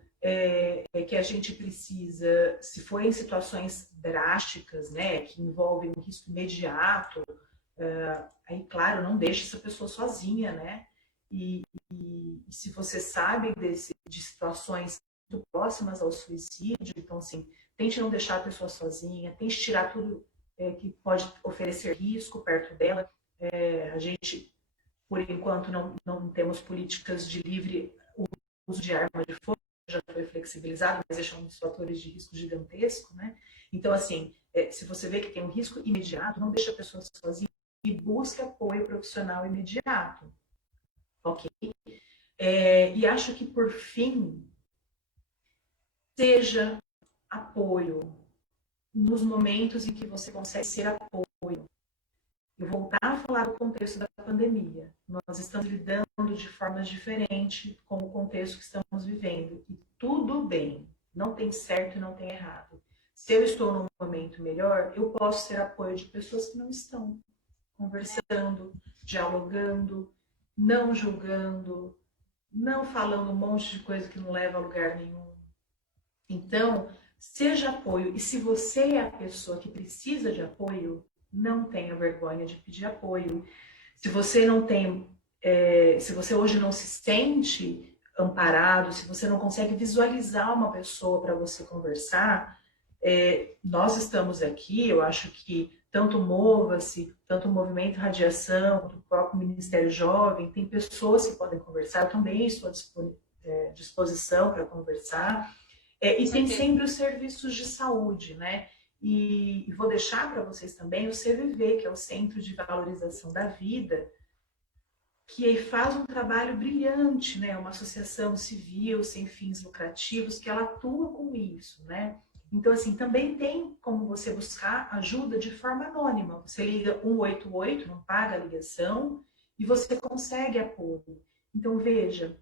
que a gente precisa, se for em situações drásticas, né, que envolvem um risco imediato, aí, claro, não deixe essa pessoa sozinha, né? E se você sabe de situações muito próximas ao suicídio, então, assim, tente não deixar a pessoa sozinha, tente tirar tudo que pode oferecer risco perto dela. A gente, por enquanto, não temos políticas de livre uso de arma de fogo, já foi flexibilizado, mas deixa uns fatores de risco gigantesco, né? Então, assim, se você vê que tem um risco imediato, não deixa a pessoa sozinha e busque apoio profissional imediato, ok? E acho que, por fim, seja apoio nos momentos em que você consegue ser apoio. Eu vou voltar a falar do contexto da pandemia. Nós estamos lidando de formas diferentes com o contexto que estamos vivendo. E tudo bem, não tem certo e não tem errado. Se eu estou num momento melhor, eu posso ser apoio de pessoas que não estão. Conversando, dialogando, não julgando, não falando um monte de coisa que não leva a lugar nenhum. Então, seja apoio. E se você é a pessoa que precisa de apoio, não tenha vergonha de pedir apoio. Se você não tem, se você hoje não se sente amparado, se você não consegue visualizar uma pessoa para você conversar, nós estamos aqui, eu acho que tanto Mova-se, tanto o Movimento Radiação, quanto o próprio Ministério Jovem, tem pessoas que podem conversar, eu também estou à disposição para conversar. E tem sempre os serviços de saúde, né? E vou deixar para vocês também o CVV, que é o Centro de Valorização da Vida, que faz um trabalho brilhante, né? Uma associação civil sem fins lucrativos que ela atua com isso, né? Então, assim, também tem como você buscar ajuda de forma anônima. Você liga 188, não paga a ligação, e você consegue apoio. Então, veja,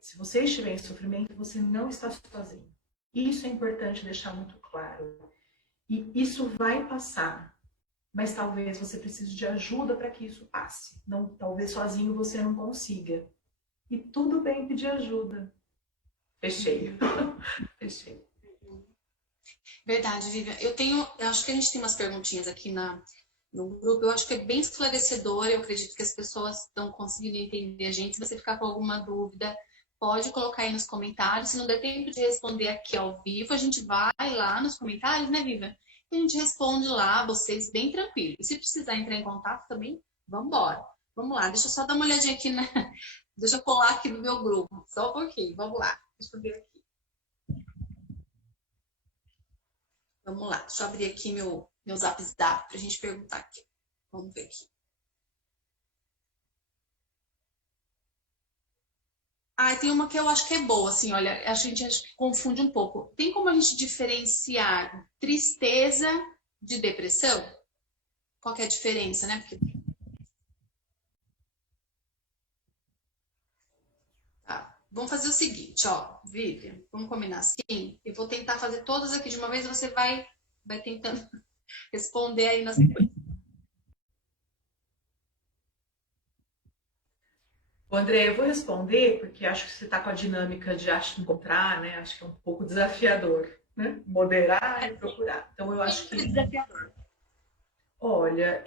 se você estiver em sofrimento, você não está sozinho. Isso é importante deixar muito claro. E isso vai passar, mas talvez você precise de ajuda para que isso passe. Não, talvez sozinho você não consiga. E tudo bem pedir ajuda. Fechei. Fechei. Verdade, Vivian. Eu acho que a gente tem umas perguntinhas aqui no grupo, eu acho que é bem esclarecedor, eu acredito que as pessoas estão conseguindo entender a gente. Se você ficar com alguma dúvida, pode colocar aí nos comentários. Se não der tempo de responder aqui ao vivo, a gente vai lá nos comentários, né, Vivian? E a gente responde lá, vocês bem tranquilo. E se precisar entrar em contato também, vamos embora. Vamos lá, deixa eu só dar uma olhadinha aqui, né? Deixa eu colar aqui no meu grupo, só um pouquinho, vamos lá. Deixa eu ver aqui. Vamos lá, deixa eu abrir aqui meu Zap para a gente perguntar aqui. Vamos ver aqui. Tem uma que eu acho que é boa, assim, olha, a gente acho que confunde um pouco. Tem como a gente diferenciar tristeza de depressão? Qual que é a diferença, né? Porque... Tá. Vamos fazer o seguinte, ó, Vivian, vamos combinar assim? Eu vou tentar fazer todas aqui de uma vez e você vai tentando responder aí na sequência. André, eu vou responder porque acho que você está com a dinâmica de encontrar, né? Acho que é um pouco desafiador, né? Moderar e procurar. Então eu acho que desafiador. Olha,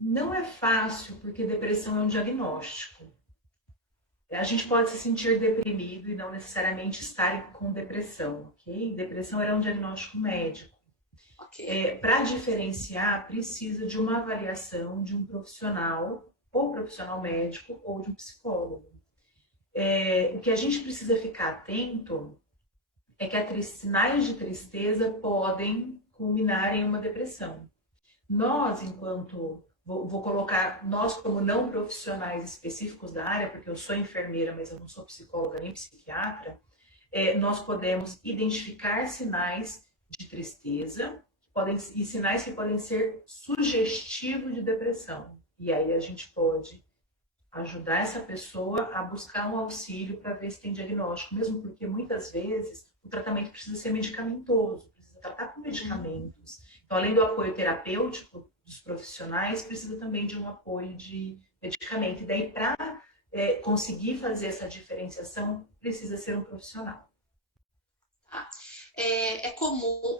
não é fácil porque depressão é um diagnóstico. A gente pode se sentir deprimido e não necessariamente estar com depressão, ok? Depressão é um diagnóstico médico. Okay. Para diferenciar, precisa de uma avaliação de um profissional, ou profissional médico, ou de um psicólogo. O que a gente precisa ficar atento é que sinais de tristeza podem culminar em uma depressão. Nós, vou colocar nós como não profissionais específicos da área, porque eu sou enfermeira, mas eu não sou psicóloga nem psiquiatra, nós podemos identificar sinais de tristeza e sinais que podem ser sugestivos de depressão. E aí a gente pode ajudar essa pessoa a buscar um auxílio para ver se tem diagnóstico, mesmo porque muitas vezes o tratamento precisa ser medicamentoso, precisa tratar com medicamentos. Então, além do apoio terapêutico dos profissionais, precisa também de um apoio de medicamento. E daí, para conseguir fazer essa diferenciação, precisa ser um profissional. É comum,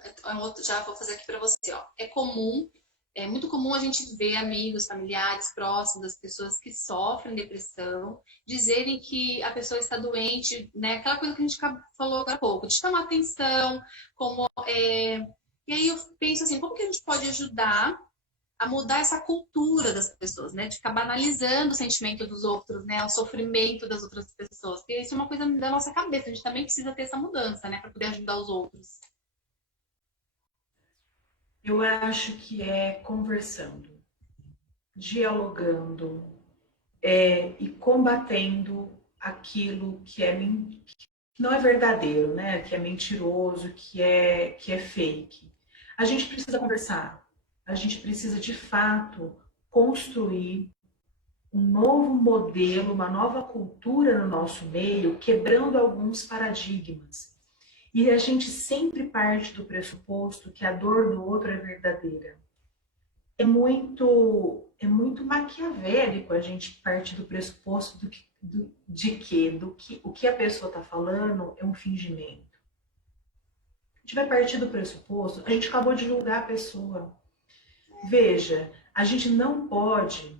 já vou fazer aqui para você, ó. É comum É muito comum a gente ver amigos, familiares próximos das pessoas que sofrem depressão dizerem que a pessoa está doente, né? Aquela coisa que a gente falou agora há pouco, de chamar atenção, como e aí eu penso assim, como que a gente pode ajudar a mudar essa cultura das pessoas, né? De ficar banalizando o sentimento dos outros, né? O sofrimento das outras pessoas. Porque isso é uma coisa da nossa cabeça. A gente também precisa ter essa mudança, né? Para poder ajudar os outros. Eu acho que é conversando, dialogando, e combatendo aquilo que que não é verdadeiro, né? Que é mentiroso, que é fake. A gente precisa conversar. A gente precisa, de fato, construir um novo modelo, uma nova cultura no nosso meio, quebrando alguns paradigmas. E a gente sempre parte do pressuposto que a dor do outro é verdadeira. É muito maquiavélico a gente partir do pressuposto de que o que a pessoa está falando é um fingimento. A gente vai partir do pressuposto, a gente acabou de julgar a pessoa. Veja, a gente não pode,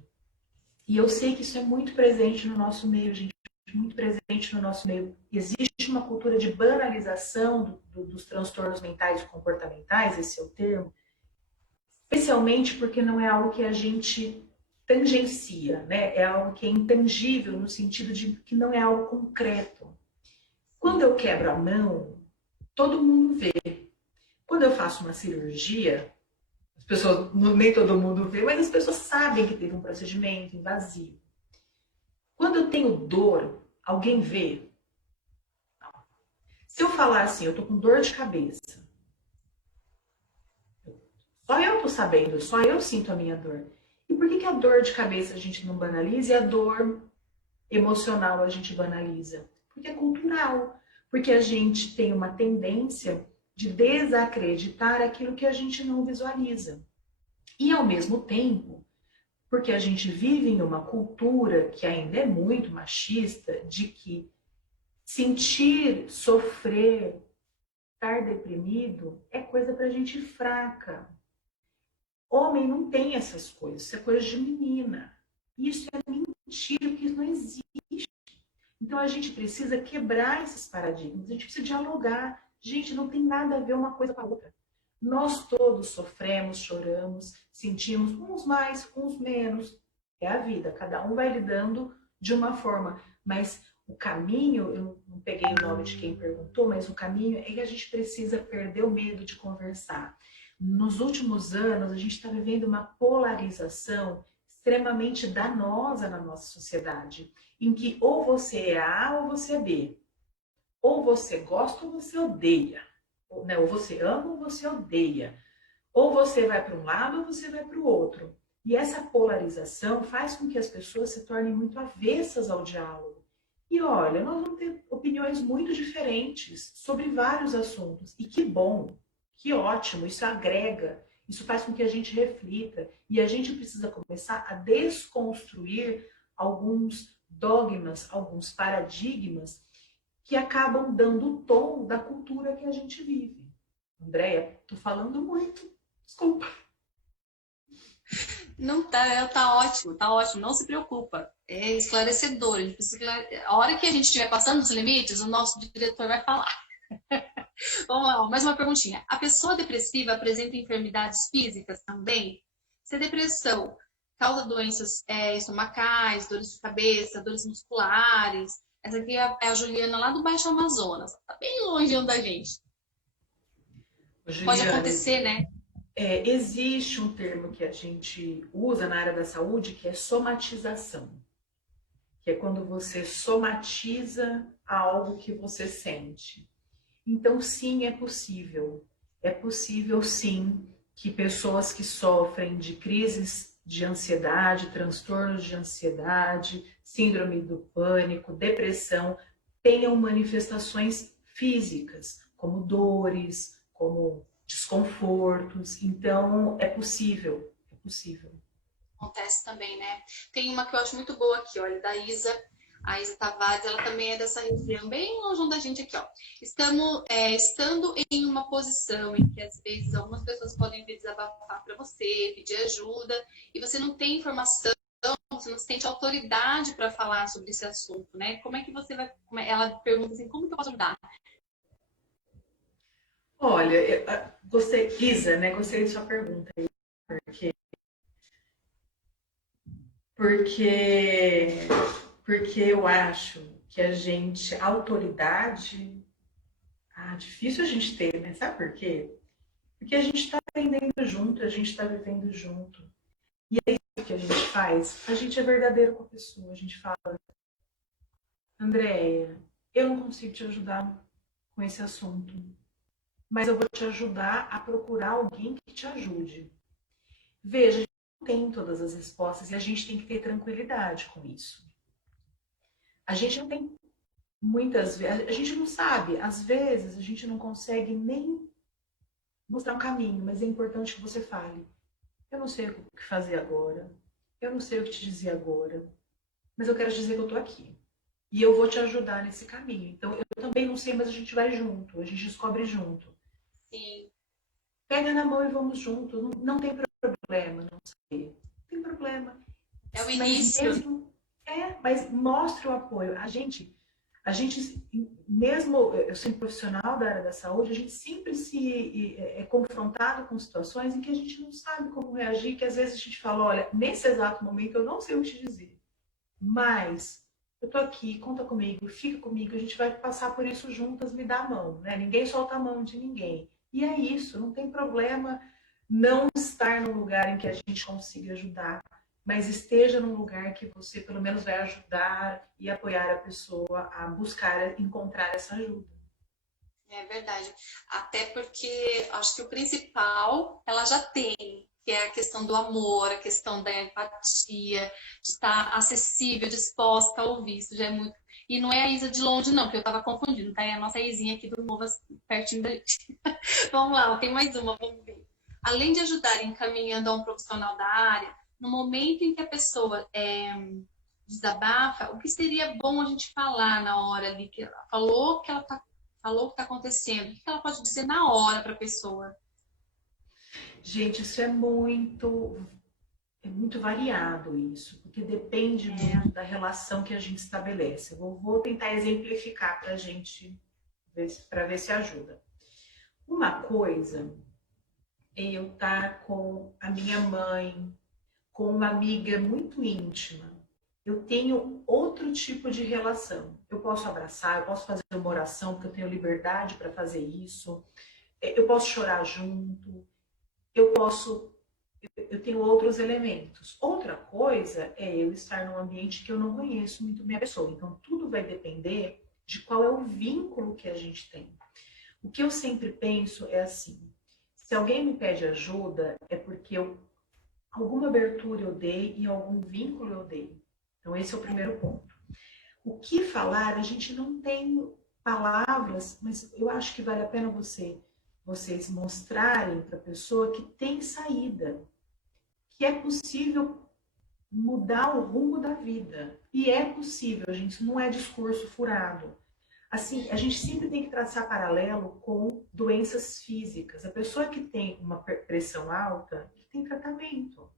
e eu sei que isso é muito presente no nosso meio, gente, muito presente no nosso meio. Existe uma cultura de banalização dos transtornos mentais e comportamentais, esse é o termo, especialmente porque não é algo que a gente tangencia, né? É algo que é intangível no sentido de que não é algo concreto. Quando eu quebro a mão, todo mundo vê. Quando eu faço uma cirurgia, as pessoas, nem todo mundo vê, mas as pessoas sabem que teve um procedimento invasivo. Quando eu tenho dor, alguém vê? Se eu falar assim, eu tô com dor de cabeça, só eu tô sabendo, só eu sinto a minha dor. E por que a dor de cabeça a gente não banaliza e a dor emocional a gente banaliza? Porque é cultural. Porque a gente tem uma tendência de desacreditar aquilo que a gente não visualiza. E ao mesmo tempo, porque a gente vive em uma cultura que ainda é muito machista, de que sentir, sofrer, estar deprimido é coisa pra gente fraca. Homem não tem essas coisas, isso é coisa de menina. Isso é mentira, porque isso não existe. Então a gente precisa quebrar esses paradigmas, a gente precisa dialogar. Gente, não tem nada a ver uma coisa com a outra. Nós todos sofremos, choramos, sentimos, uns mais, uns menos. É a vida, cada um vai lidando de uma forma. Mas o caminho, eu não peguei o nome de quem perguntou, mas o caminho é que a gente precisa perder o medo de conversar. Nos últimos anos, a gente está vivendo uma polarização extremamente danosa na nossa sociedade, em que ou você é A ou você é B. Ou você gosta ou você odeia. Né? Ou você ama ou você odeia. Ou você vai para um lado ou você vai para o outro. E essa polarização faz com que as pessoas se tornem muito avessas ao diálogo. E olha, nós vamos ter opiniões muito diferentes sobre vários assuntos. E que bom, que ótimo, isso agrega, isso faz com que a gente reflita. E a gente precisa começar a desconstruir alguns dogmas, alguns paradigmas que acabam dando o tom da cultura que a gente vive. Andréia, tô falando muito, desculpa. Não tá ótimo, não se preocupa. É esclarecedor. A hora que a gente estiver passando dos limites, o nosso diretor vai falar. Vamos lá, mais uma perguntinha. A pessoa depressiva apresenta enfermidades físicas também? Se a depressão causa doenças estomacais, dores de cabeça, dores musculares, essa aqui é a Juliana lá do Baixo Amazonas. Tá bem longe da gente. Pode Juliana, acontecer, né? existe um termo que a gente usa na área da saúde que é somatização, que é quando você somatiza algo que você sente. Então, sim, é possível. É possível, sim, que pessoas que sofrem de crises de ansiedade, transtornos de ansiedade, síndrome do pânico, depressão, tenham manifestações físicas, como dores, como desconfortos. Então, é possível, é possível. Acontece também, né? Tem uma que eu acho muito boa aqui, olha, da Isa. A Isa Tavares, ela também é dessa região, bem longe da gente aqui, ó. Estando em uma posição em que às vezes algumas pessoas podem vir desabafar para você, pedir ajuda, e você não tem informação, você não sente autoridade para falar sobre esse assunto, né? Como é que você vai. Ela pergunta assim, como que eu posso ajudar? Olha, gostei, Isa, né? Gostei de sua pergunta aí, porque, porque eu acho que autoridade, difícil a gente ter, né? Sabe por quê? Porque a gente está aprendendo junto, a gente está vivendo junto. E aí o que a gente faz? A gente é verdadeiro com a pessoa, a gente fala, Andréia, eu não consigo te ajudar com esse assunto, mas eu vou te ajudar a procurar alguém que te ajude. Veja, a gente não tem todas as respostas e a gente tem que ter tranquilidade com isso. A gente não tem muitas vezes, a gente não sabe, às vezes a gente não consegue nem mostrar um caminho, mas é importante que você fale. Eu não sei o que fazer agora, eu não sei o que te dizer agora, mas eu quero te dizer que eu tô aqui. E eu vou te ajudar nesse caminho. Então, eu também não sei, mas a gente vai junto, a gente descobre junto. Sim. Pega na mão e vamos juntos. Não, não tem problema não saber. Não tem problema. É o Mas início. mesmo, mas mostre o apoio. A gente, mesmo eu sendo profissional da área da saúde, a gente sempre se é confrontado com situações em que a gente não sabe como reagir, que às vezes a gente fala, olha, nesse exato momento eu não sei o que te dizer, mas eu tô aqui, conta comigo, fica comigo, a gente vai passar por isso juntas, me dá a mão, né? Ninguém solta a mão de ninguém. E é isso, não tem problema não estar no lugar em que a gente consiga ajudar, mas esteja num lugar que você pelo menos vai ajudar e apoiar a pessoa a buscar encontrar essa ajuda. É verdade. Até porque acho que o principal ela já tem, que é a questão do amor, a questão da empatia, de estar acessível, disposta a ouvir. Isso já é muito. E não é a Isa de longe, não, que eu tava confundindo, tá? É a nossa Izinha aqui do Novo, pertinho da gente. Vamos lá, tem mais uma, vamos ver. Além de ajudar encaminhando a um profissional da área, no momento em que a pessoa desabafa, o que seria bom a gente falar na hora ali que ela falou que ela tá falou o que está acontecendo, o que ela pode dizer na hora para a pessoa? Gente, isso é muito variado isso, porque depende muito da relação que a gente estabelece. Eu vou tentar exemplificar para a gente, para ver se ajuda. Uma coisa é eu estar com a minha mãe, com uma amiga muito íntima. Eu tenho outro tipo de relação. Eu posso abraçar, eu posso fazer uma oração, porque eu tenho liberdade para fazer isso. Eu posso chorar junto, eu posso. Eu tenho outros elementos. Outra coisa é eu estar num ambiente que eu não conheço muito minha pessoa. Então, tudo vai depender de qual é o vínculo que a gente tem. O que eu sempre penso é assim: se alguém me pede ajuda, é porque alguma abertura eu dei e algum vínculo eu dei. Então, esse é o primeiro ponto. O que falar, a gente não tem palavras, mas eu acho que vale a pena vocês mostrarem para a pessoa que tem saída, que é possível mudar o rumo da vida. E é possível, gente, não é discurso furado. Assim, a gente sempre tem que traçar paralelo com doenças físicas. A pessoa que tem uma pressão alta, tem tratamento.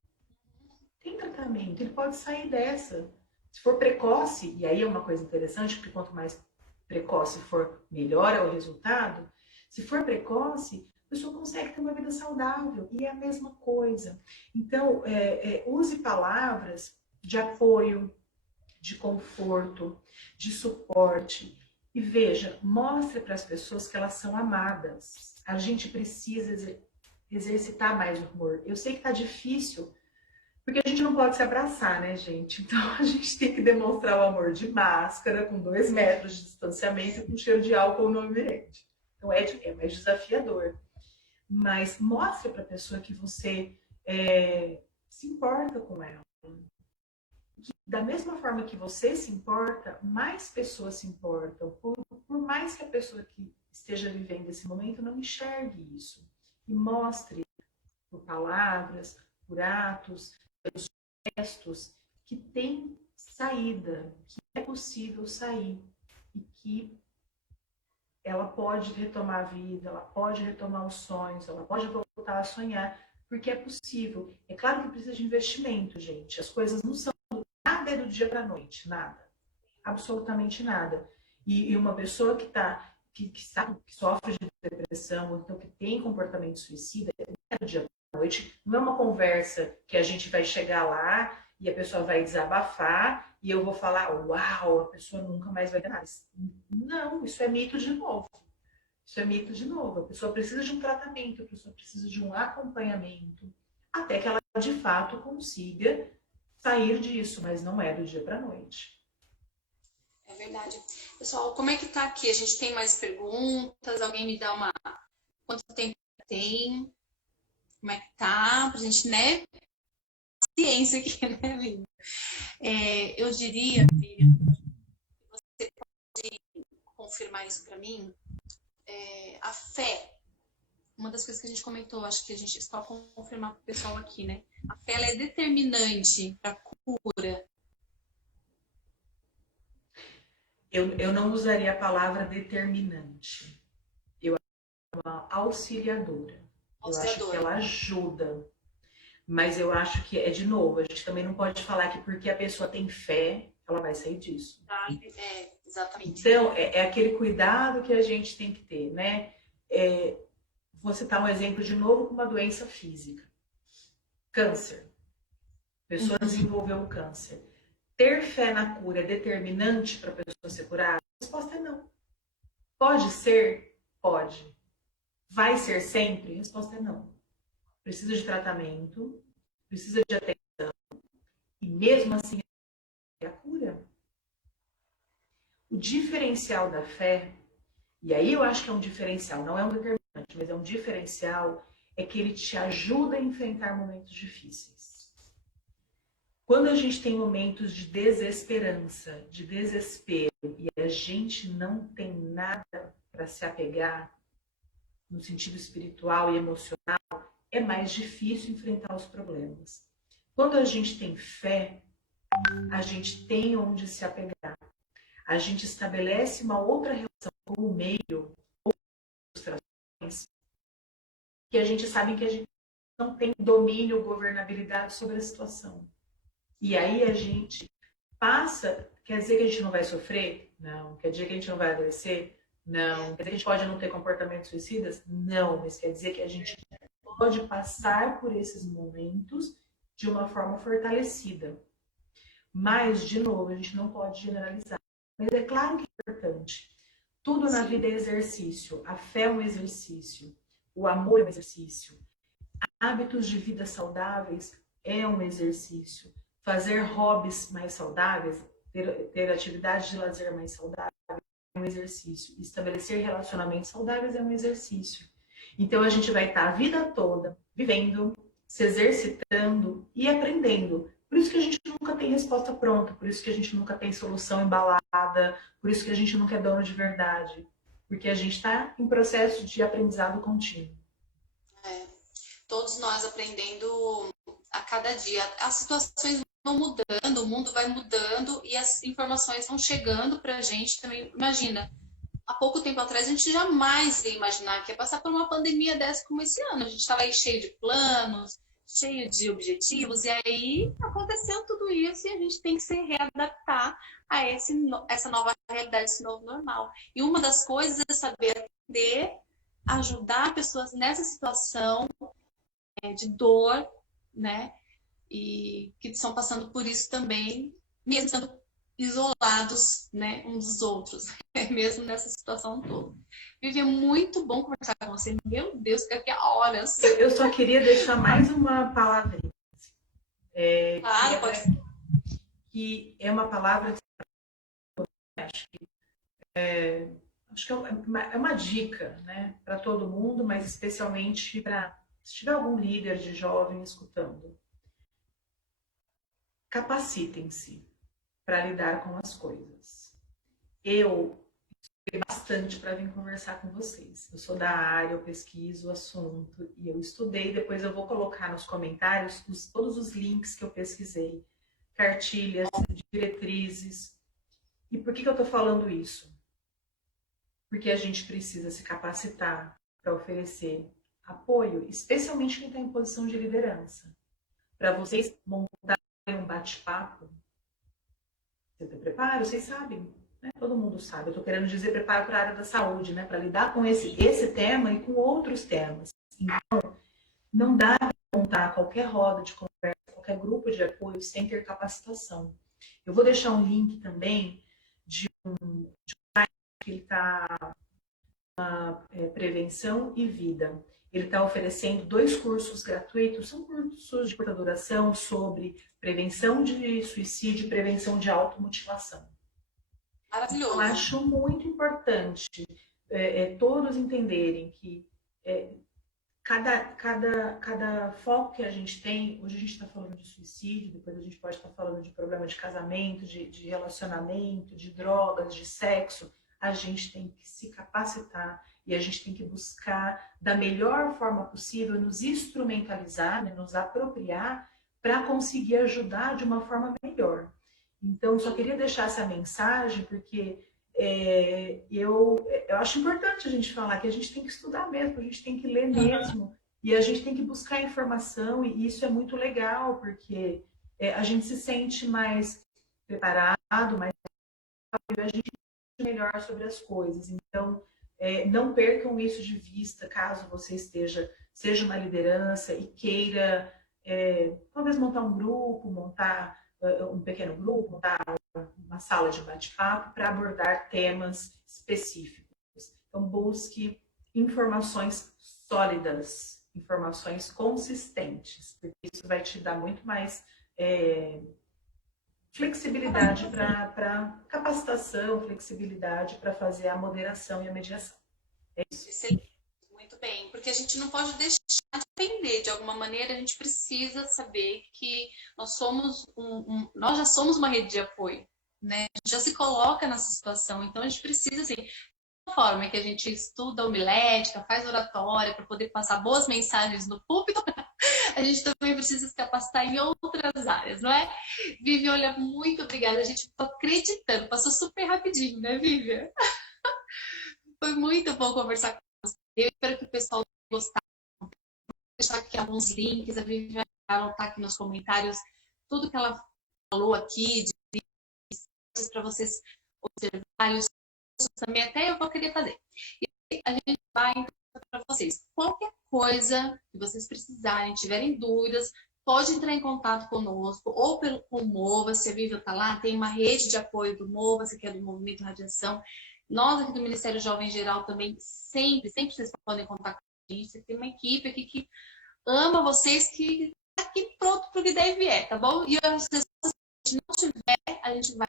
Tem tratamento, ele pode sair dessa. Se for precoce, e aí é uma coisa interessante, porque quanto mais precoce for, melhor é o resultado. Se for precoce, a pessoa consegue ter uma vida saudável, e é a mesma coisa. Então, use palavras de apoio, de conforto, de suporte. E veja, mostre para as pessoas que elas são amadas. A gente precisa exercitar mais o humor. Eu sei que está difícil, porque a gente não pode se abraçar, né, gente? Então a gente tem que demonstrar o amor de máscara, com 2 metros de distanciamento e com cheiro de álcool no ambiente. Então é mais desafiador. Mas mostre para a pessoa que você se importa com ela. Que, da mesma forma que você se importa, mais pessoas se importam. Por mais que a pessoa que esteja vivendo esse momento não enxergue isso. E mostre por palavras, por atos, pelos gestos, que tem saída, que é possível sair e que ela pode retomar a vida, ela pode retomar os sonhos, ela pode voltar a sonhar, porque é possível. É claro que precisa de investimento, gente. As coisas não são nada é do dia para a noite, nada, absolutamente nada. E uma pessoa que sofre de depressão, ou então que tem comportamento suicida, não é do dia para a noite, não é uma conversa que a gente vai chegar lá e a pessoa vai desabafar e eu vou falar, uau, a pessoa nunca mais vai ter nada. Não, isso é mito de novo. Isso é mito de novo. A pessoa precisa de um tratamento, a pessoa precisa de um acompanhamento, até que ela de fato consiga sair disso, mas não é do dia para a noite. É verdade. Pessoal, como é que tá aqui? A gente tem mais perguntas? Alguém me dá uma... Quanto tempo tem? Como é que tá? Pra gente, né? Ciência aqui, né, Lívia? Eu diria, Lívia, você pode confirmar isso para mim? A fé, uma das coisas que a gente comentou, acho que a gente só confirmar para o pessoal aqui, né? A fé ela é determinante para a cura. Eu não usaria a palavra determinante. Eu acho uma auxiliadora. Eu acho que ela ajuda. Mas eu acho que, de novo, a gente também não pode falar que porque a pessoa tem fé, ela vai sair disso. Exatamente. Então, é aquele cuidado que a gente tem que ter, né? Vou citar um exemplo de novo com uma doença física. Câncer. A pessoa desenvolveu um câncer. Ter fé na cura é determinante para a pessoa ser curada? A resposta é não. Pode ser? Pode. Vai ser sempre? A resposta é não. Precisa de tratamento, precisa de atenção, e mesmo assim é a cura. O diferencial da fé, e aí eu acho que é um diferencial, não é um determinante, mas é um diferencial, é que ele te ajuda a enfrentar momentos difíceis. Quando a gente tem momentos de desesperança, de desespero, e a gente não tem nada para se apegar, no sentido espiritual e emocional, é mais difícil enfrentar os problemas. Quando a gente tem fé, a gente tem onde se apegar. A gente estabelece uma outra relação com o meio, ou frustrações, que a gente sabe que a gente não tem domínio ou governabilidade sobre a situação. E aí a gente passa, quer dizer que a gente não vai sofrer? Não. Quer dizer que a gente não vai adoecer? Não. Quer dizer que a gente pode não ter comportamentos suicidas? Não. Mas quer dizer que a gente pode passar por esses momentos de uma forma fortalecida. Mas, de novo, a gente não pode generalizar. Mas é claro que é importante. Tudo na vida é exercício. A fé é um exercício. O amor é um exercício. Hábitos de vida saudáveis é um exercício. Fazer hobbies mais saudáveis, ter atividades de lazer mais saudáveis é um exercício. Estabelecer relacionamentos saudáveis é um exercício. Então a gente vai estar a vida toda vivendo, se exercitando e aprendendo. Por isso que a gente nunca tem resposta pronta, por isso que a gente nunca tem solução embalada, por isso que a gente nunca é dono de verdade. Porque a gente está em processo de aprendizado contínuo. Todos nós aprendendo a cada dia. As situações vão mudando, o mundo vai mudando e as informações vão chegando para a gente também. Imagina, há pouco tempo atrás a gente jamais ia imaginar que ia passar por uma pandemia dessa como esse ano. A gente estava aí cheio de planos, cheio de objetivos, e aí aconteceu tudo isso e a gente tem que se readaptar a essa nova realidade, esse novo normal. E uma das coisas é saber atender, ajudar pessoas nessa situação de dor, né? E que estão passando por isso também, mesmo estando isolados, né, uns dos outros, mesmo nessa situação toda. Vivi, é muito bom conversar com você. Meu Deus, fica aqui há horas. Eu só queria deixar mais uma palavrinha. Claro, pode. Que é uma palavra que acho que é uma dica, né, para todo mundo, mas especialmente para se tiver algum líder de jovem escutando. Capacitem-se para lidar com as coisas. Eu estudei bastante para vir conversar com vocês. Eu sou da área, eu pesquiso o assunto e eu estudei. Depois eu vou colocar nos comentários todos os links que eu pesquisei. cartilhas, diretrizes. E por que eu estou falando isso? Porque a gente precisa se capacitar para oferecer apoio, especialmente quem está em posição de liderança. Para vocês montarem um bate-papo, você tem preparo? Vocês sabem, né? Todo mundo sabe. Eu estou querendo dizer preparo para a área da saúde, né? Para lidar com esse tema e com outros temas. Então, não dá para montar qualquer roda de conversa, qualquer grupo de apoio sem ter capacitação. Eu vou deixar um link também de um site que ele está Prevenção e Vida. Ele está oferecendo 2 cursos gratuitos, são cursos de curta duração sobre prevenção de suicídio e prevenção de automutilação. Maravilhoso. Eu acho muito importante todos entenderem que cada foco que a gente tem, hoje a gente está falando de suicídio, depois a gente pode estar falando de problema de casamento, de relacionamento, de drogas, de sexo. A gente tem que se capacitar e a gente tem que buscar da melhor forma possível nos instrumentalizar, né, nos apropriar para conseguir ajudar de uma forma melhor. Então, só queria deixar essa mensagem porque eu acho importante a gente falar que a gente tem que estudar mesmo, a gente tem que ler mesmo e a gente tem que buscar informação e isso é muito legal porque a gente se sente mais preparado, mais rápido, a gente melhor sobre as coisas. Então, não percam isso de vista, caso você seja uma liderança e queira talvez montar um grupo, montar um pequeno grupo, montar uma sala de bate-papo para abordar temas específicos. Então, busque informações sólidas, informações consistentes, porque isso vai te dar muito mais flexibilidade para capacitação, flexibilidade para fazer a moderação e a mediação. É isso. Excelente, muito bem, porque a gente não pode deixar de aprender. De alguma maneira, a gente precisa saber que nós já somos uma rede de apoio, né? A gente já se coloca nessa situação, então a gente precisa, assim, da forma que a gente estuda homilética, faz oratória para poder passar boas mensagens no púlpito, a gente também precisa se capacitar em outras áreas, não é? Vivi, olha, muito obrigada. A gente está acreditando, passou super rapidinho, né, Vivi? Foi muito bom conversar com você. Eu espero que o pessoal tenha gostado. Vou deixar aqui alguns links, a Vivi vai anotar aqui nos comentários tudo que ela falou aqui, de para vocês observarem, os também até eu vou querer fazer. E a gente vai para vocês. Qualquer coisa que vocês precisarem, tiverem dúvidas, pode entrar em contato conosco ou com o MOVA, se a Vivi está lá, tem uma rede de apoio do MOVA, que é do Movimento Radiação. Nós aqui do Ministério Jovem em Geral também, sempre vocês podem contar com a gente. Tem uma equipe aqui que ama vocês, que está aqui pronto para o que deve tá bom? E se a gente não tiver, a gente vai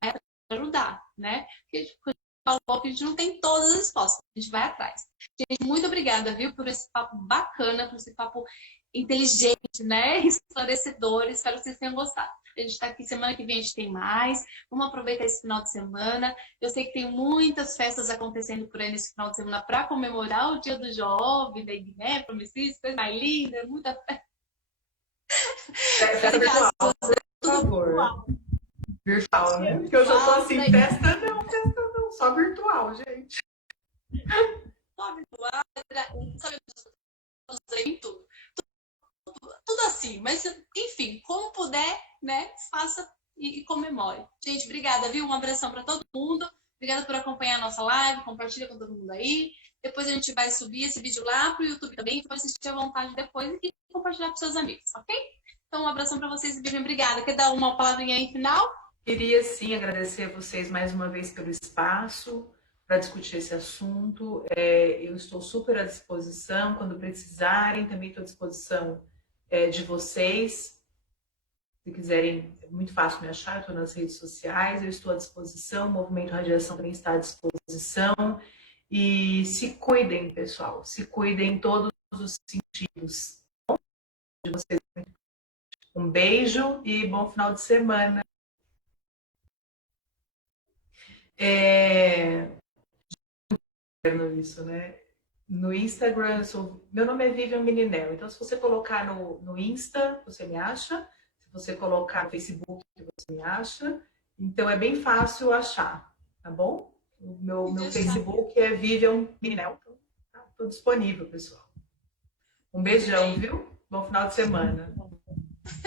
ajudar, né? Porque falou que a gente não tem todas as respostas, a gente vai atrás. Gente, muito obrigada, viu, por esse papo bacana, por esse papo inteligente, né? Esclarecedor. Espero que vocês tenham gostado. A gente está aqui, semana que vem a gente tem mais. Vamos aproveitar esse final de semana. Eu sei que tem muitas festas acontecendo por aí nesse final de semana para comemorar o Dia do Jovem, da IGNE, Promessis, coisa mais linda, muita festa. Festa virtual, por favor. Virtual, né? Porque eu já tô assim, festa não, só virtual, gente. Só virtual, sabe, tudo assim, mas enfim, como puder, né, faça e comemore. Gente, obrigada, viu? Um abração para todo mundo. Obrigada por acompanhar a nossa live, compartilha com todo mundo aí. Depois a gente vai subir esse vídeo lá pro YouTube também, para assistir à vontade depois e compartilhar com seus amigos, ok? Então, um abração para vocês e bem obrigada. Quer dar uma palavrinha aí final? Queria sim agradecer a vocês mais uma vez pelo espaço para discutir esse assunto. Eu estou super à disposição quando precisarem, também estou à disposição de vocês. Se quiserem, é muito fácil me achar, eu estou nas redes sociais, eu estou à disposição, o Movimento Radiação também está à disposição. E se cuidem, pessoal, se cuidem em todos os sentidos. De vocês. Um beijo e bom final de semana. Isso, né? No Instagram, meu nome é Vivian Meninel. Então, se você colocar no Insta, você me acha. Se você colocar no Facebook, você me acha. Então, é bem fácil achar, tá bom? O meu Facebook é Vivian Mirinel. Estou disponível, pessoal. Um beijão, viu? Bom final de semana.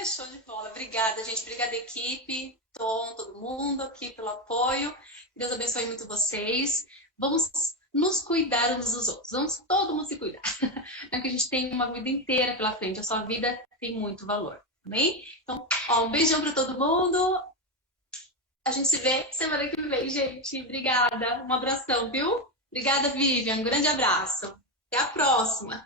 Show de bola. Obrigada, gente. Obrigada, equipe, Tom, todo mundo aqui pelo apoio. Deus abençoe muito vocês. Vamos nos cuidar uns dos outros. Vamos todo mundo se cuidar. É que a gente tem uma vida inteira pela frente. A sua vida tem muito valor. Amém? Então, ó, um beijão para todo mundo. A gente se vê semana que vem, gente. Obrigada. Um abração, viu? Obrigada, Vivian. Um grande abraço. Até a próxima.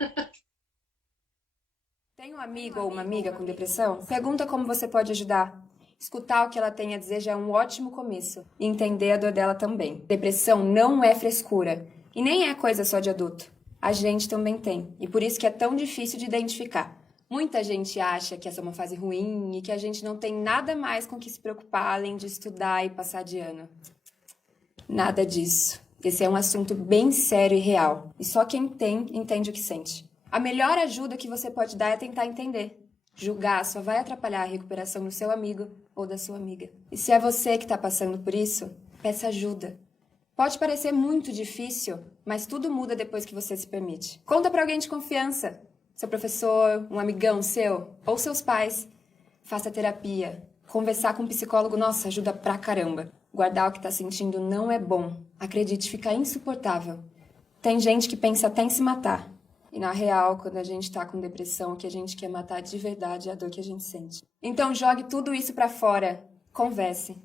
Tem um amigo ou uma amiga com depressão? Pergunta como você pode ajudar. Escutar o que ela tem a dizer já é um ótimo começo. E entender a dor dela também. Depressão não é frescura. E nem é coisa só de adulto. A gente também tem. E por isso que é tão difícil de identificar. Muita gente acha que essa é uma fase ruim e que a gente não tem nada mais com que se preocupar além de estudar e passar de ano. Nada disso. Esse é um assunto bem sério e real. E só quem tem, entende o que sente. A melhor ajuda que você pode dar é tentar entender. Julgar só vai atrapalhar a recuperação do seu amigo ou da sua amiga. E se é você que está passando por isso, peça ajuda. Pode parecer muito difícil, mas tudo muda depois que você se permite. Conta para alguém de confiança. Seu professor, um amigão seu, ou seus pais. Faça terapia. Conversar com um psicólogo, nossa, ajuda pra caramba. Guardar o que tá sentindo não é bom. Acredite, fica insuportável. Tem gente que pensa até em se matar. E na real, quando a gente tá com depressão, o que a gente quer matar de verdade é a dor que a gente sente. Então jogue tudo isso pra fora. Converse.